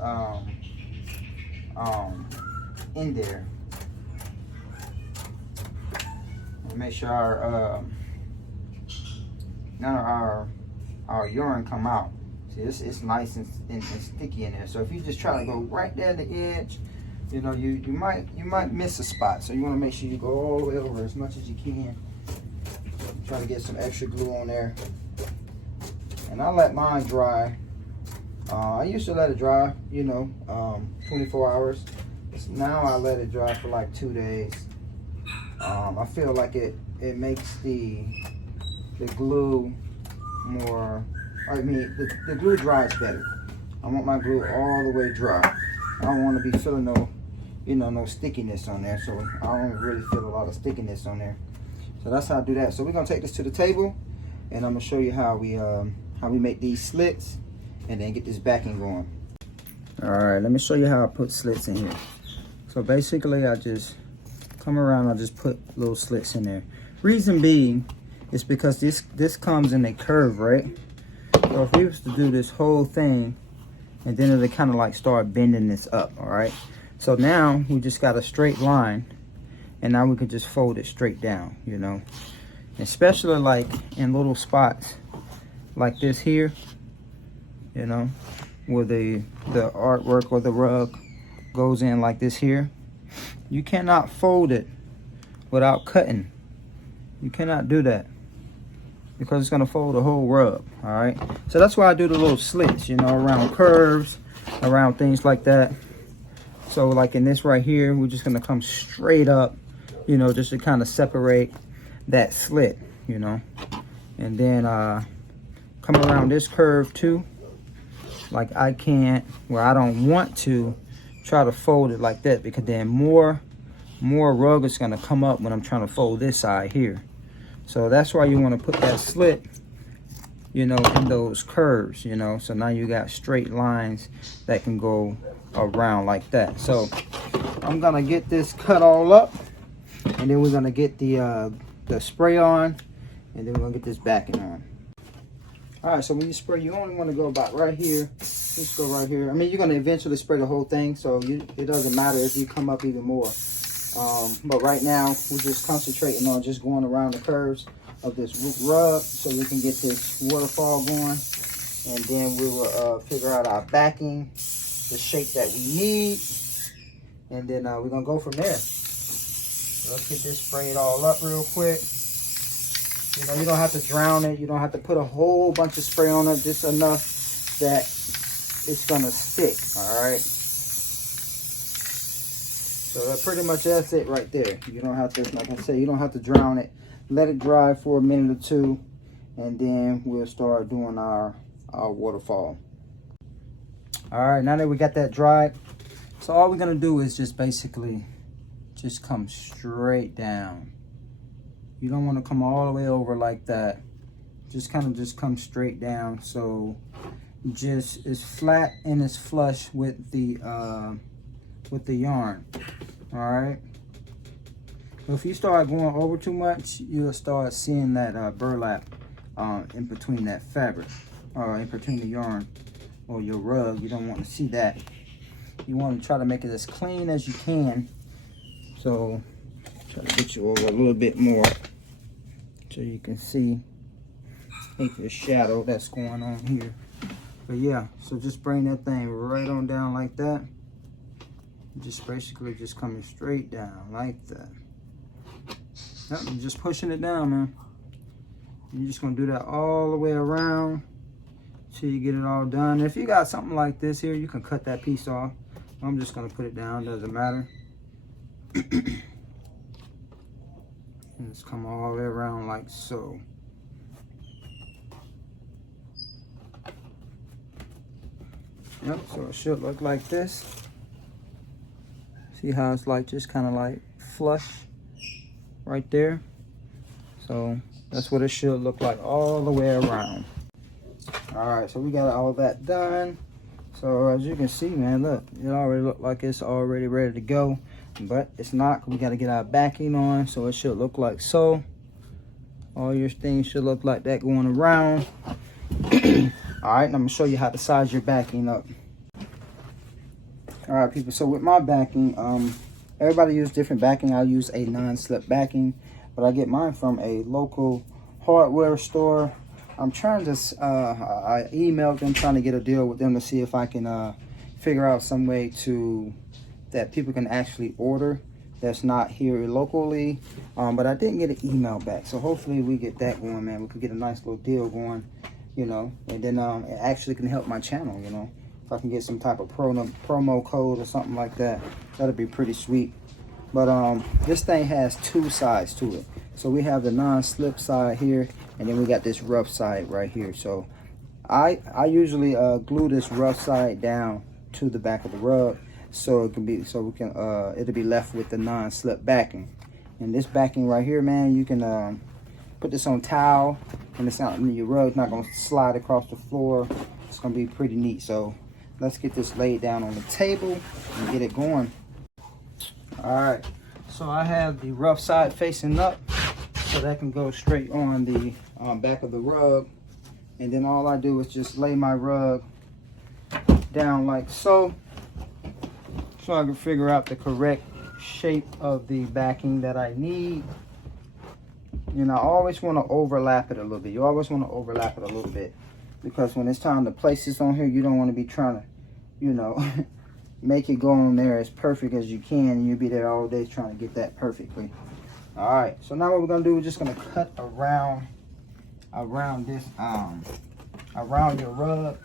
in there. And make sure none of our urine come out. See, it's nice and sticky in there. So if you just try to go right there at the edge, you know, you might miss a spot. So you want to make sure you go all the way over as much as you can. Try to get some extra glue on there. And I let mine dry. I used to let it dry, you know, 24 hours. Now I let it dry for like 2 days. I feel like it makes the glue more, the glue dries better. I want my glue all the way dry. I don't want to be feeling no stickiness on there. So I don't really feel a lot of stickiness on there. So that's how I do that. So we're gonna take this to the table, and I'm gonna show you how we make these slits, and then get this backing going. All right, let me show you how I put slits in here. So basically, I just come around, I just put little slits in there. Reason being is because this comes in a curve, right? So if we was to do this whole thing, and then it'll kind of like start bending this up, all right? So now we just got a straight line, and now we can just fold it straight down, you know? Especially like in little spots like this here, you know, where the artwork or the rug goes in like this here. You cannot fold it without cutting. You cannot do that, because it's gonna fold the whole rug, all right? So that's why I do the little slits, you know, around curves, around things like that. So like in this right here, we're just gonna come straight up, you know, just to kind of separate that slit, you know. And then come around this curve too. Like I don't want to try to fold it like that, because then more rug is gonna come up when I'm trying to fold this side here. So that's why you want to put that slit, you know, in those curves, you know. So now you got straight lines that can go around like that. So I'm gonna get this cut all up, and then we're gonna get the spray on, and then we're gonna get this backing on. All right, so when you spray, you only want to go about right here. Just go right here. I mean, you're gonna eventually spray the whole thing, so it doesn't matter if you come up even more. But right now we're just concentrating on just going around the curves of this rug, so we can get this waterfall going, and then we will figure out our backing, the shape that we need, and then we're gonna go from there. So let's get this sprayed all up real quick. You know, you don't have to drown it. You don't have to put a whole bunch of spray on it. Just enough that it's gonna stick. All right. So pretty much that's it right there. You don't have to, like I said, you don't have to drown it. Let it dry for a minute or two, and then we'll start doing our waterfall. All right, now that we got that dried, so all we're gonna do is just basically just come straight down. You don't want to come all the way over like that. Just kind of just come straight down, so just it's flat and it's flush with the yarn. All right. If you start going over too much, you'll start seeing that burlap in between that fabric, or in between the yarn or your rug. You don't want to see that. You want to try to make it as clean as you can. So try to get you over a little bit more so you can see the shadow that's going on here. But yeah, so just bring that thing right on down like that. Just basically just coming straight down like that. Yep, you're just pushing it down, man. You're just gonna do that all the way around till you get it all done. If you got something like this here, you can cut that piece off. I'm just gonna put it down, doesn't matter. And just come all the way around like so. Yep, so it should look like this. See how it's like just kind of like flush right there. So that's what it should look like all the way around. All right, so we got all that done. So as you can see, man, look, it already looked like it's already ready to go, but it's not. We got to get our backing on, so it should look like so. All your things should look like that going around. All right, and I'm gonna show you how to size your backing up. All right, people, so with my backing, everybody use different backing. I use a non-slip backing, but I get mine from a local hardware store. I'm trying to, I emailed them trying to get a deal with them to see if I can figure out some way that people can actually order that's not here locally. But I didn't get an email back. So hopefully we get that going, man. We could get a nice little deal going, you know, and then it actually can help my channel, you know. If I can get some type of promo code or something like that, that'd be pretty sweet. But this thing has two sides to it. So we have the non-slip side here, and then we got this rough side right here. So I usually glue this rough side down to the back of the rug, so it can be, so we can it'll be left with the non-slip backing. And this backing right here, man, you can put this on towel, and it's not, your rug's not gonna slide across the floor. It's gonna be pretty neat. So let's get this laid down on the table and get it going. All right, so I have the rough side facing up, so that can go straight on the back of the rug. And then all I do is just lay my rug down like so, so I can figure out the correct shape of the backing that I need. And I always want to overlap it a little bit. You always want to overlap it a little bit, because when it's time to place this on here, you don't want to be trying to, you know, make it go on there as perfect as you can, and you'll be there all day trying to get that perfectly. All right, so now what we're gonna do, we're just gonna cut around this around your rug.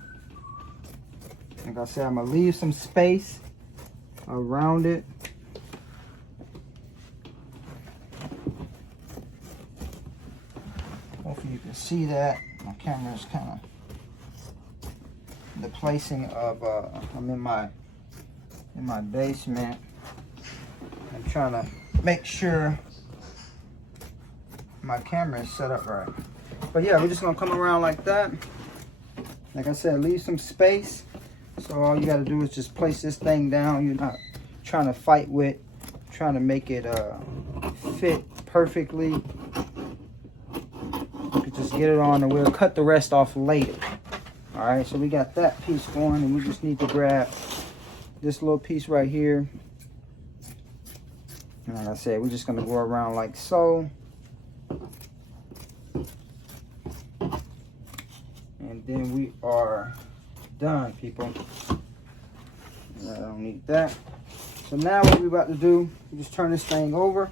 Like I said, I'm gonna leave some space around it. Hopefully you can see that. My camera's kind of the placing of I'm in my basement. I'm trying to make sure my camera is set up right. But yeah, we're just gonna come around like that. Like I said, leave some space. So all you gotta do is just place this thing down. You're not trying to fight with, trying to make it fit perfectly. You could just get it on, and we'll cut the rest off later. All right, so we got that piece going, and we just need to grab this little piece right here. And like I said, we're just gonna go around like so. And then we are done, people. I don't need that. So now what we're about to do, we just turn this thing over.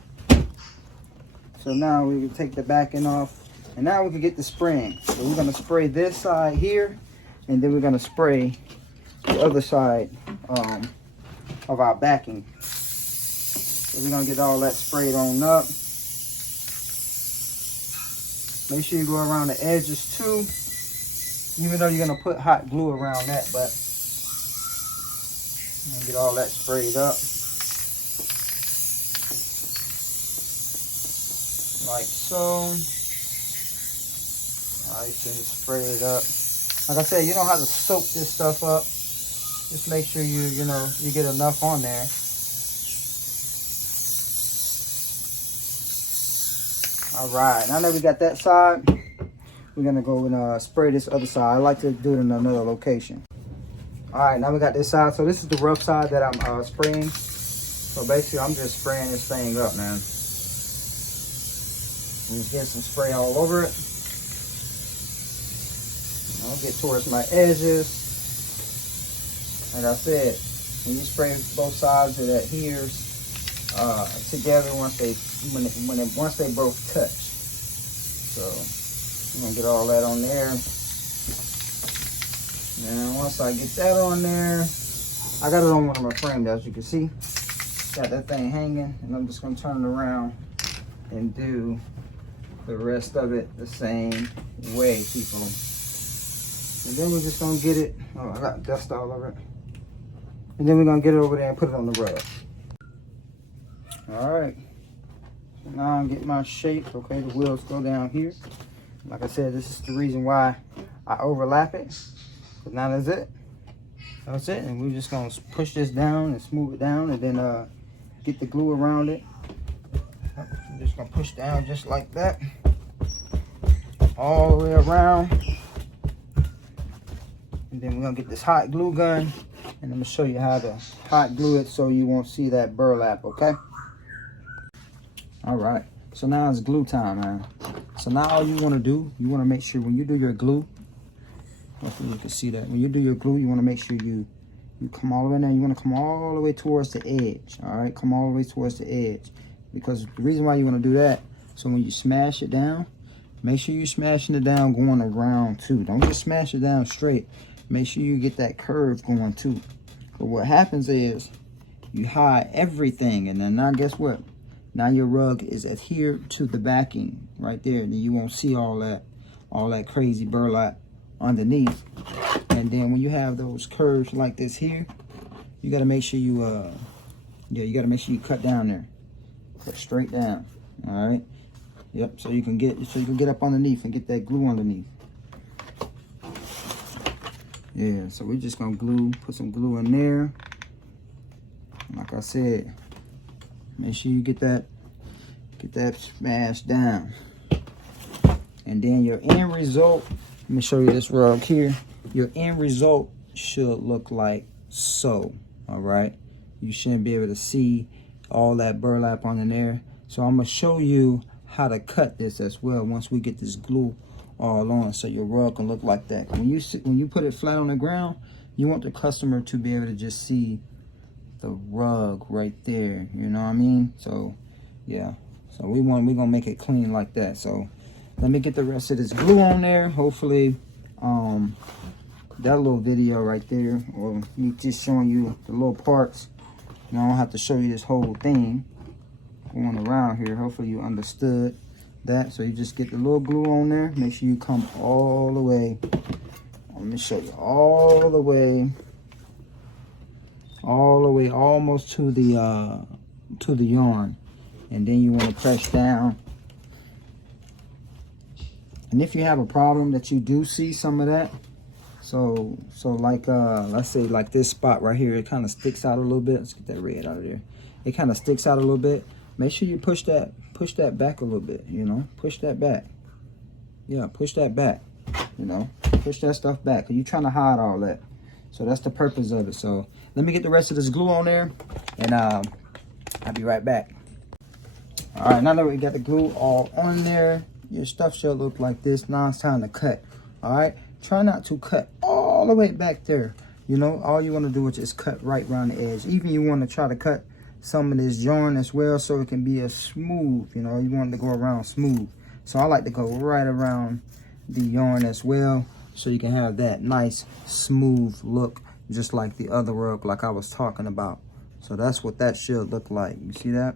So now we can take the backing off, and now we can get the spraying. So we're gonna spray this side here, and then we're gonna spray the other side of our backing. So we're gonna get all that sprayed on up. Make sure you go around the edges too, even though you're gonna put hot glue around that, but I'm gonna get all that sprayed up. Like so. Nice and spray it up. Like I said, you don't have to soak this stuff up. Just make sure you get enough on there. All right, now that we got that side, we're gonna go and spray this other side. I like to do it in another location. All right, now we got this side. So this is the rough side that I'm spraying. So basically, I'm just spraying this thing up, man. Just get some spray all over it. I'll get towards my edges. Like I said, when you spray both sides of that here together, once they both touch. So I'm gonna get all that on there. And once I get that on there, I got it on one of my frames, as you can see. Got that thing hanging, and I'm just gonna turn it around and do the rest of it the same way, people. And then we're just gonna get it, oh, I got dust all over it. And then we're gonna get it over there and put it on the rug. All right, so now I'm getting my shape. Okay, the wheels go down here. Like I said, this is the reason why I overlap it. But now that's it. That's it, and we're just gonna push this down and smooth it down, and then get the glue around it. I'm just gonna push down just like that, all the way around. And then we're gonna get this hot glue gun, and I'm gonna show you how to hot glue it so you won't see that burlap, okay? All right, so now it's glue time, man. So now all you wanna do, you wanna make sure when you do your glue, hopefully you can see that. When you do your glue, you wanna make sure you come all the way in there. You wanna come all the way towards the edge, all right? Come all the way towards the edge. Because the reason why you wanna do that, so when you smash it down, make sure you're smashing it down going around too. Don't just smash it down straight. Make sure you get that curve going too. But what happens is, you hide everything, and then now guess what? Now your rug is adhered to the backing right there, and you won't see all that crazy burlap underneath. And then when you have those curves like this here, you got to make sure you you got to make sure you cut down there, cut straight down. All right, yep. So you can get up underneath and get that glue underneath. Yeah, so we're just gonna put some glue in there. Like I said, make sure you get that smashed down. And then your end result, let me show you this rug here. Your end result should look like so, all right? You shouldn't be able to see all that burlap on there. So I'm gonna show you how to cut this as well once we get this glue all on, so your rug can look like that. When you put it flat on the ground, you want the customer to be able to just see the rug right there, you know what I mean? So yeah, so we're gonna make it clean like that. So let me get the rest of this glue on there. Hopefully that little video right there, or me just showing you the little parts, you know, I don't have to show you this whole thing going around here. Hopefully you understood that. So you just get the little glue on there. Make sure you come all the way. Let me show you all the way, almost to the yarn, and then you want to press down. And if you have a problem that you do see some of that, so like let's say like this spot right here, it kind of sticks out a little bit. Let's get that red out of there. It kind of sticks out a little bit. Make sure you push that back a little bit, you know, push that back. Yeah, push that back, you know, push that stuff back, because you're trying to hide all that. So that's the purpose of it. So let me get the rest of this glue on there, and I'll be right back. All right, now that we got the glue all on there, your stuff should look like this. Now it's time to cut. All right, try not to cut all the way back there. You know, all you want to do is just cut right around the edge. Even you want to try to cut some of this yarn as well, so it can be a smooth, you know, you want it to go around smooth. So I like to go right around the yarn as well, so you can have that nice smooth look, just like the other rug like I was talking about. So that's what that should look like. You see that?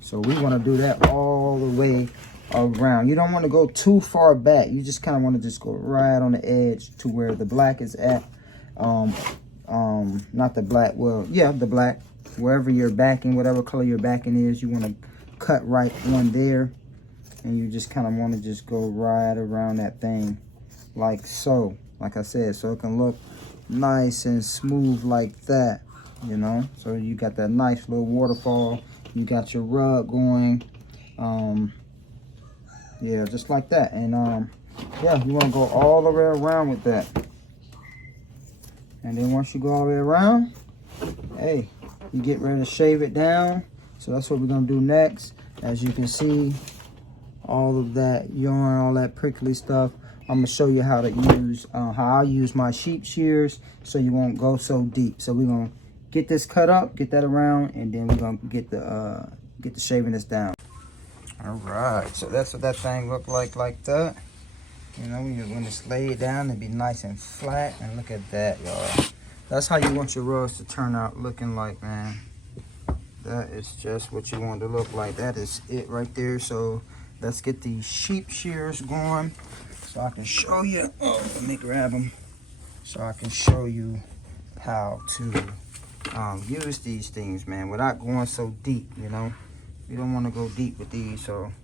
So we want to do that all the way around. You don't want to go too far back. You just kind of want to just go right on the edge to where the black is at. Not the black, well, yeah, the black. Wherever you're backing, whatever color your backing is, you want to cut right on there, and you just kind of want to just go right around that thing like so, like I said, so it can look nice and smooth like that, you know. So you got that nice little waterfall, you got your rug going, yeah, just like that. And yeah, you want to go all the way around with that. And then once you go all the way around, hey, you get ready to shave it down. So that's what we're gonna do next. As you can see, all of that yarn, all that prickly stuff, I'm gonna show you how to use how I use my sheep shears, so you won't go so deep. So we're gonna get this cut up, get that around, and then we're gonna get the shaving this down. All right, so that's what that thing look like that. You know, when it's laid down, it'd be nice and flat. And look at that, y'all. That's how you want your rugs to turn out looking like, man. That is just what you want to look like. That is it right there. So let's get these sheep shears going so I can show you. Oh, let me grab them so I can show you how to use these things, man, without going so deep, you know. You don't want to go deep with these, so all I do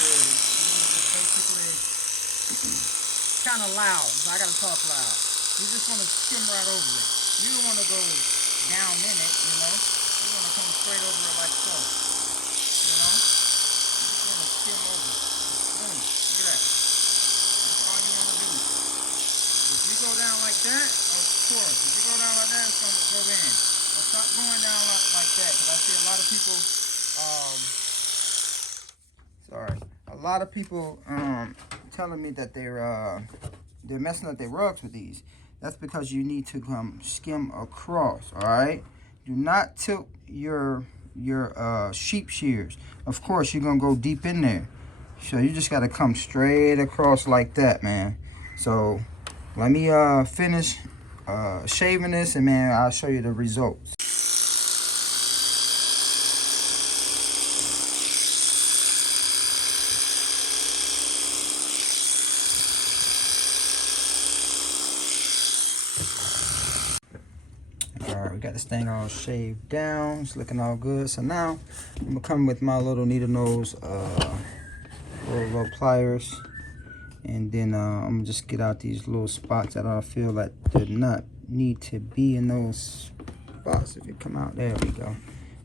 is basically kind of loud. I gotta talk loud. You just want to skim right over it. You don't want to go down in it, you know. You want to come straight over it like so, you know. You just want to skim over it. Boom. Look at that. That's all you want to do. If you go down like that, of course, if you go down like that, it's going to go in. But stop going down like that, because I see a lot of people, a lot of people telling me that they're messing up their rugs with these. That's because you need to skim across, all right? Do not tilt your sheep shears. Of course, you're going to go deep in there. So you just got to come straight across like that, man. So let me finish shaving this, and man, I'll show you the results. Alright, we got this thing all shaved down. It's looking all good. So now I'm gonna come with my little needle nose little pliers, and then I'm gonna just get out these little spots that I feel like do not need to be in those spots. If you come out, there we go.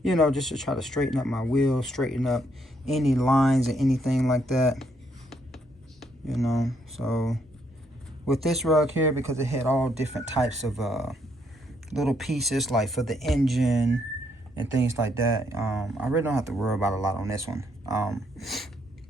You know, just to try to straighten up my wheel, straighten up any lines or anything like that, you know. So with this rug here, because it had all different types of little pieces, like for the engine and things like that, I really don't have to worry about a lot on this one.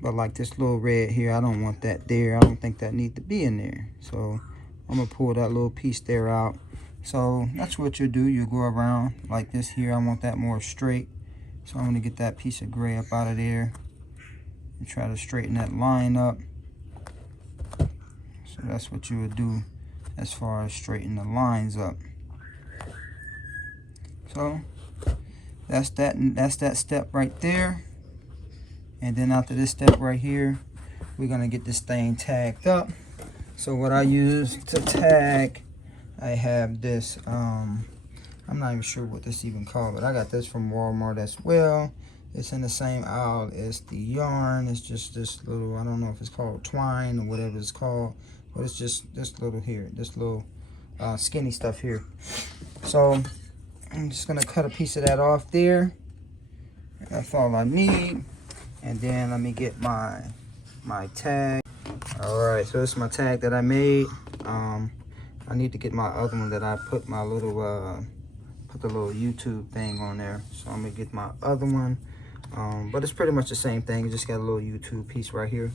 But like this little red here, I don't want that there. I don't think that need to be in there. So I'm gonna pull that little piece there out. So that's what you do. You go around like this here. I want that more straight. So I'm gonna get that piece of gray up out of there and try to straighten that line up. So that's what you would do as far as straighten the lines up. So that's that step right there. And then after this step right here, we're gonna get this thing tagged up. So what I use to tag, I have this, I'm not even sure what this even called, but I got this from Walmart as well. It's in the same aisle as the yarn. It's just this little, I don't know if it's called twine or whatever it's called, but it's just this little here, this little skinny stuff here. So I'm just gonna cut a piece of that off there. That's all I need. And then let me get my tag. All right, so this is my tag that I made. I need to get my other one that I put my little put the little YouTube thing on there. So I'm gonna get my other one. But it's pretty much the same thing. It just got a little YouTube piece right here.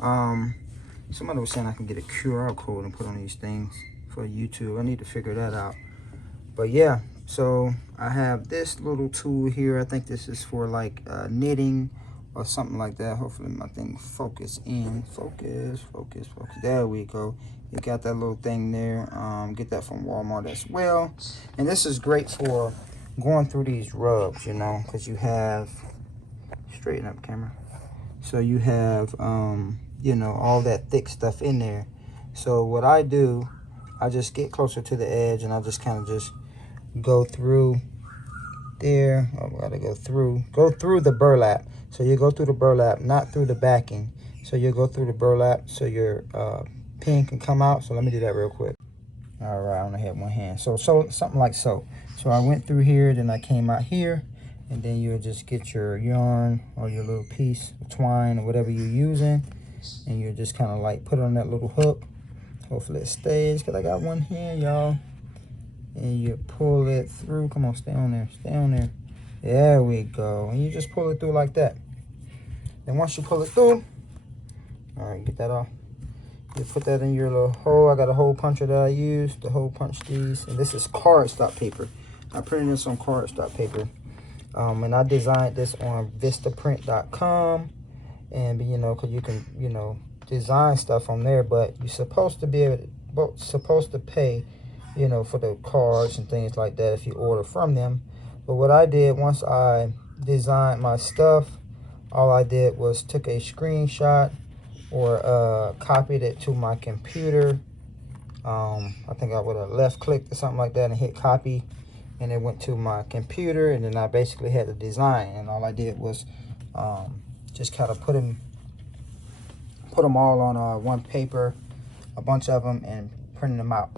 Somebody was saying I can get a QR code and put on these things for YouTube. I need to figure that out. But yeah, so I have this little tool here. I think this is for like knitting or something like that. Hopefully my thing focus in. Focus. There we go. You got that little thing there. Get that from Walmart as well. And this is great for going through these rugs, you know, because you have, straighten up camera. So you have, you know, all that thick stuff in there. So what I do, I just get closer to the edge and I just kind of just go through there. Oh, I gotta go through the burlap. So you go through the burlap, not through the backing. So you go through the burlap so your pin can come out. So let me do that real quick. All right, I only have one hand. So something like so. So I went through here, then I came out here, and then you'll just get your yarn or your little piece of twine or whatever you're using, and you just kind of like put it on that little hook. Hopefully it stays, because I got one hand, y'all. And you pull it through. Come on, stay on there, stay on there. There we go. And you just pull it through like that. Then once you pull it through, all right, get that off. You put that in your little hole. I got a hole puncher that I use to hole punch these. And this is cardstock paper. I printed this on cardstock paper. And I designed this on vistaprint.com. And, you know, because you can, you know, design stuff on there. But you're supposed to be able to, supposed to pay you know, for the cards and things like that if you order from them. But what I did once I designed my stuff, all I did was took a screenshot or copied it to my computer. I think I would have left clicked or something like that and hit copy, and it went to my computer, and then I basically had the design, and all I did was just kind of put them all on one paper, a bunch of them, and printing them out.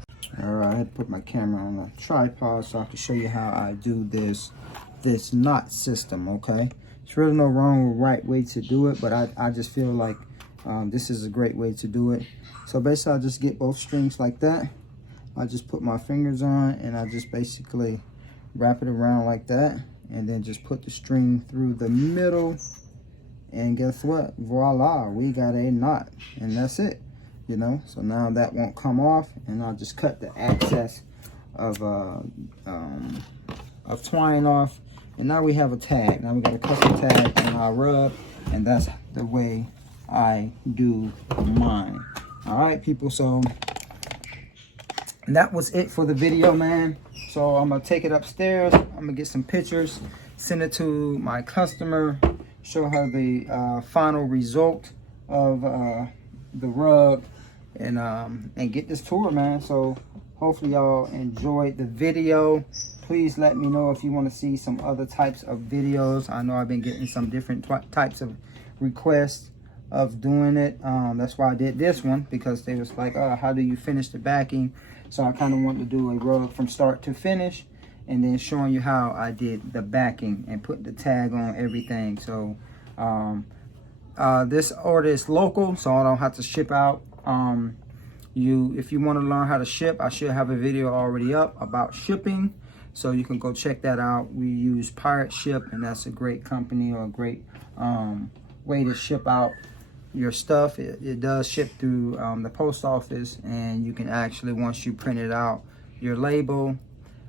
All right, I had to put my camera on a tripod so I can show you how I do this knot system. Okay, there's really no wrong or right way to do it, but I just feel like this is a great way to do it. So basically, I just get both strings like that. I just put my fingers on, and I just basically wrap it around like that, and then just put the string through the middle, and guess what? Voila, we got a knot, and that's it. You know, so now that won't come off, and I'll just cut the excess of twine off, and now we have a tag. Now we got a custom tag on our rug, and that's the way I do mine. All right, people, so that was it for the video, man. So I'm gonna take it upstairs, I'm gonna get some pictures, send it to my customer, show her the final result of the rug, and get this tour, man. So hopefully y'all enjoyed the video. Please let me know if you want to see some other types of videos. I know I've been getting some different types of requests of doing it. That's why I did this one, because they was like, how do you finish the backing? So I kind of wanted to do a rug from start to finish, and then showing you how I did the backing and put the tag on everything. So this order is local, so I don't have to ship out. If you want to learn how to ship, I should have a video already up about shipping, so you can go check that out. We use Pirate Ship, and that's a great company, or a great way to ship out your stuff. It does ship through the post office, and you can actually, once you print it out, your label,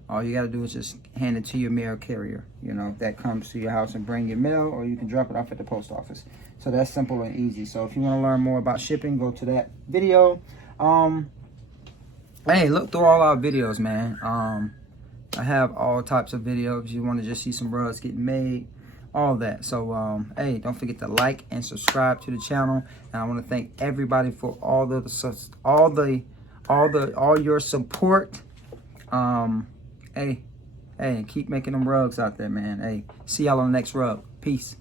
all you got to do is just hand it to your mail carrier, you know, that comes to your house and bring your mail, or you can drop it off at the post office. So that's simple and easy. So if you want to learn more about shipping, go to that video. Hey, look through all our videos, man. I have all types of videos. You want to just see some rugs getting made, all that. So hey, don't forget to like and subscribe to the channel, and I want to thank everybody for all your support. Hey, keep making them rugs out there, man. Hey, see y'all on the next rug. Peace.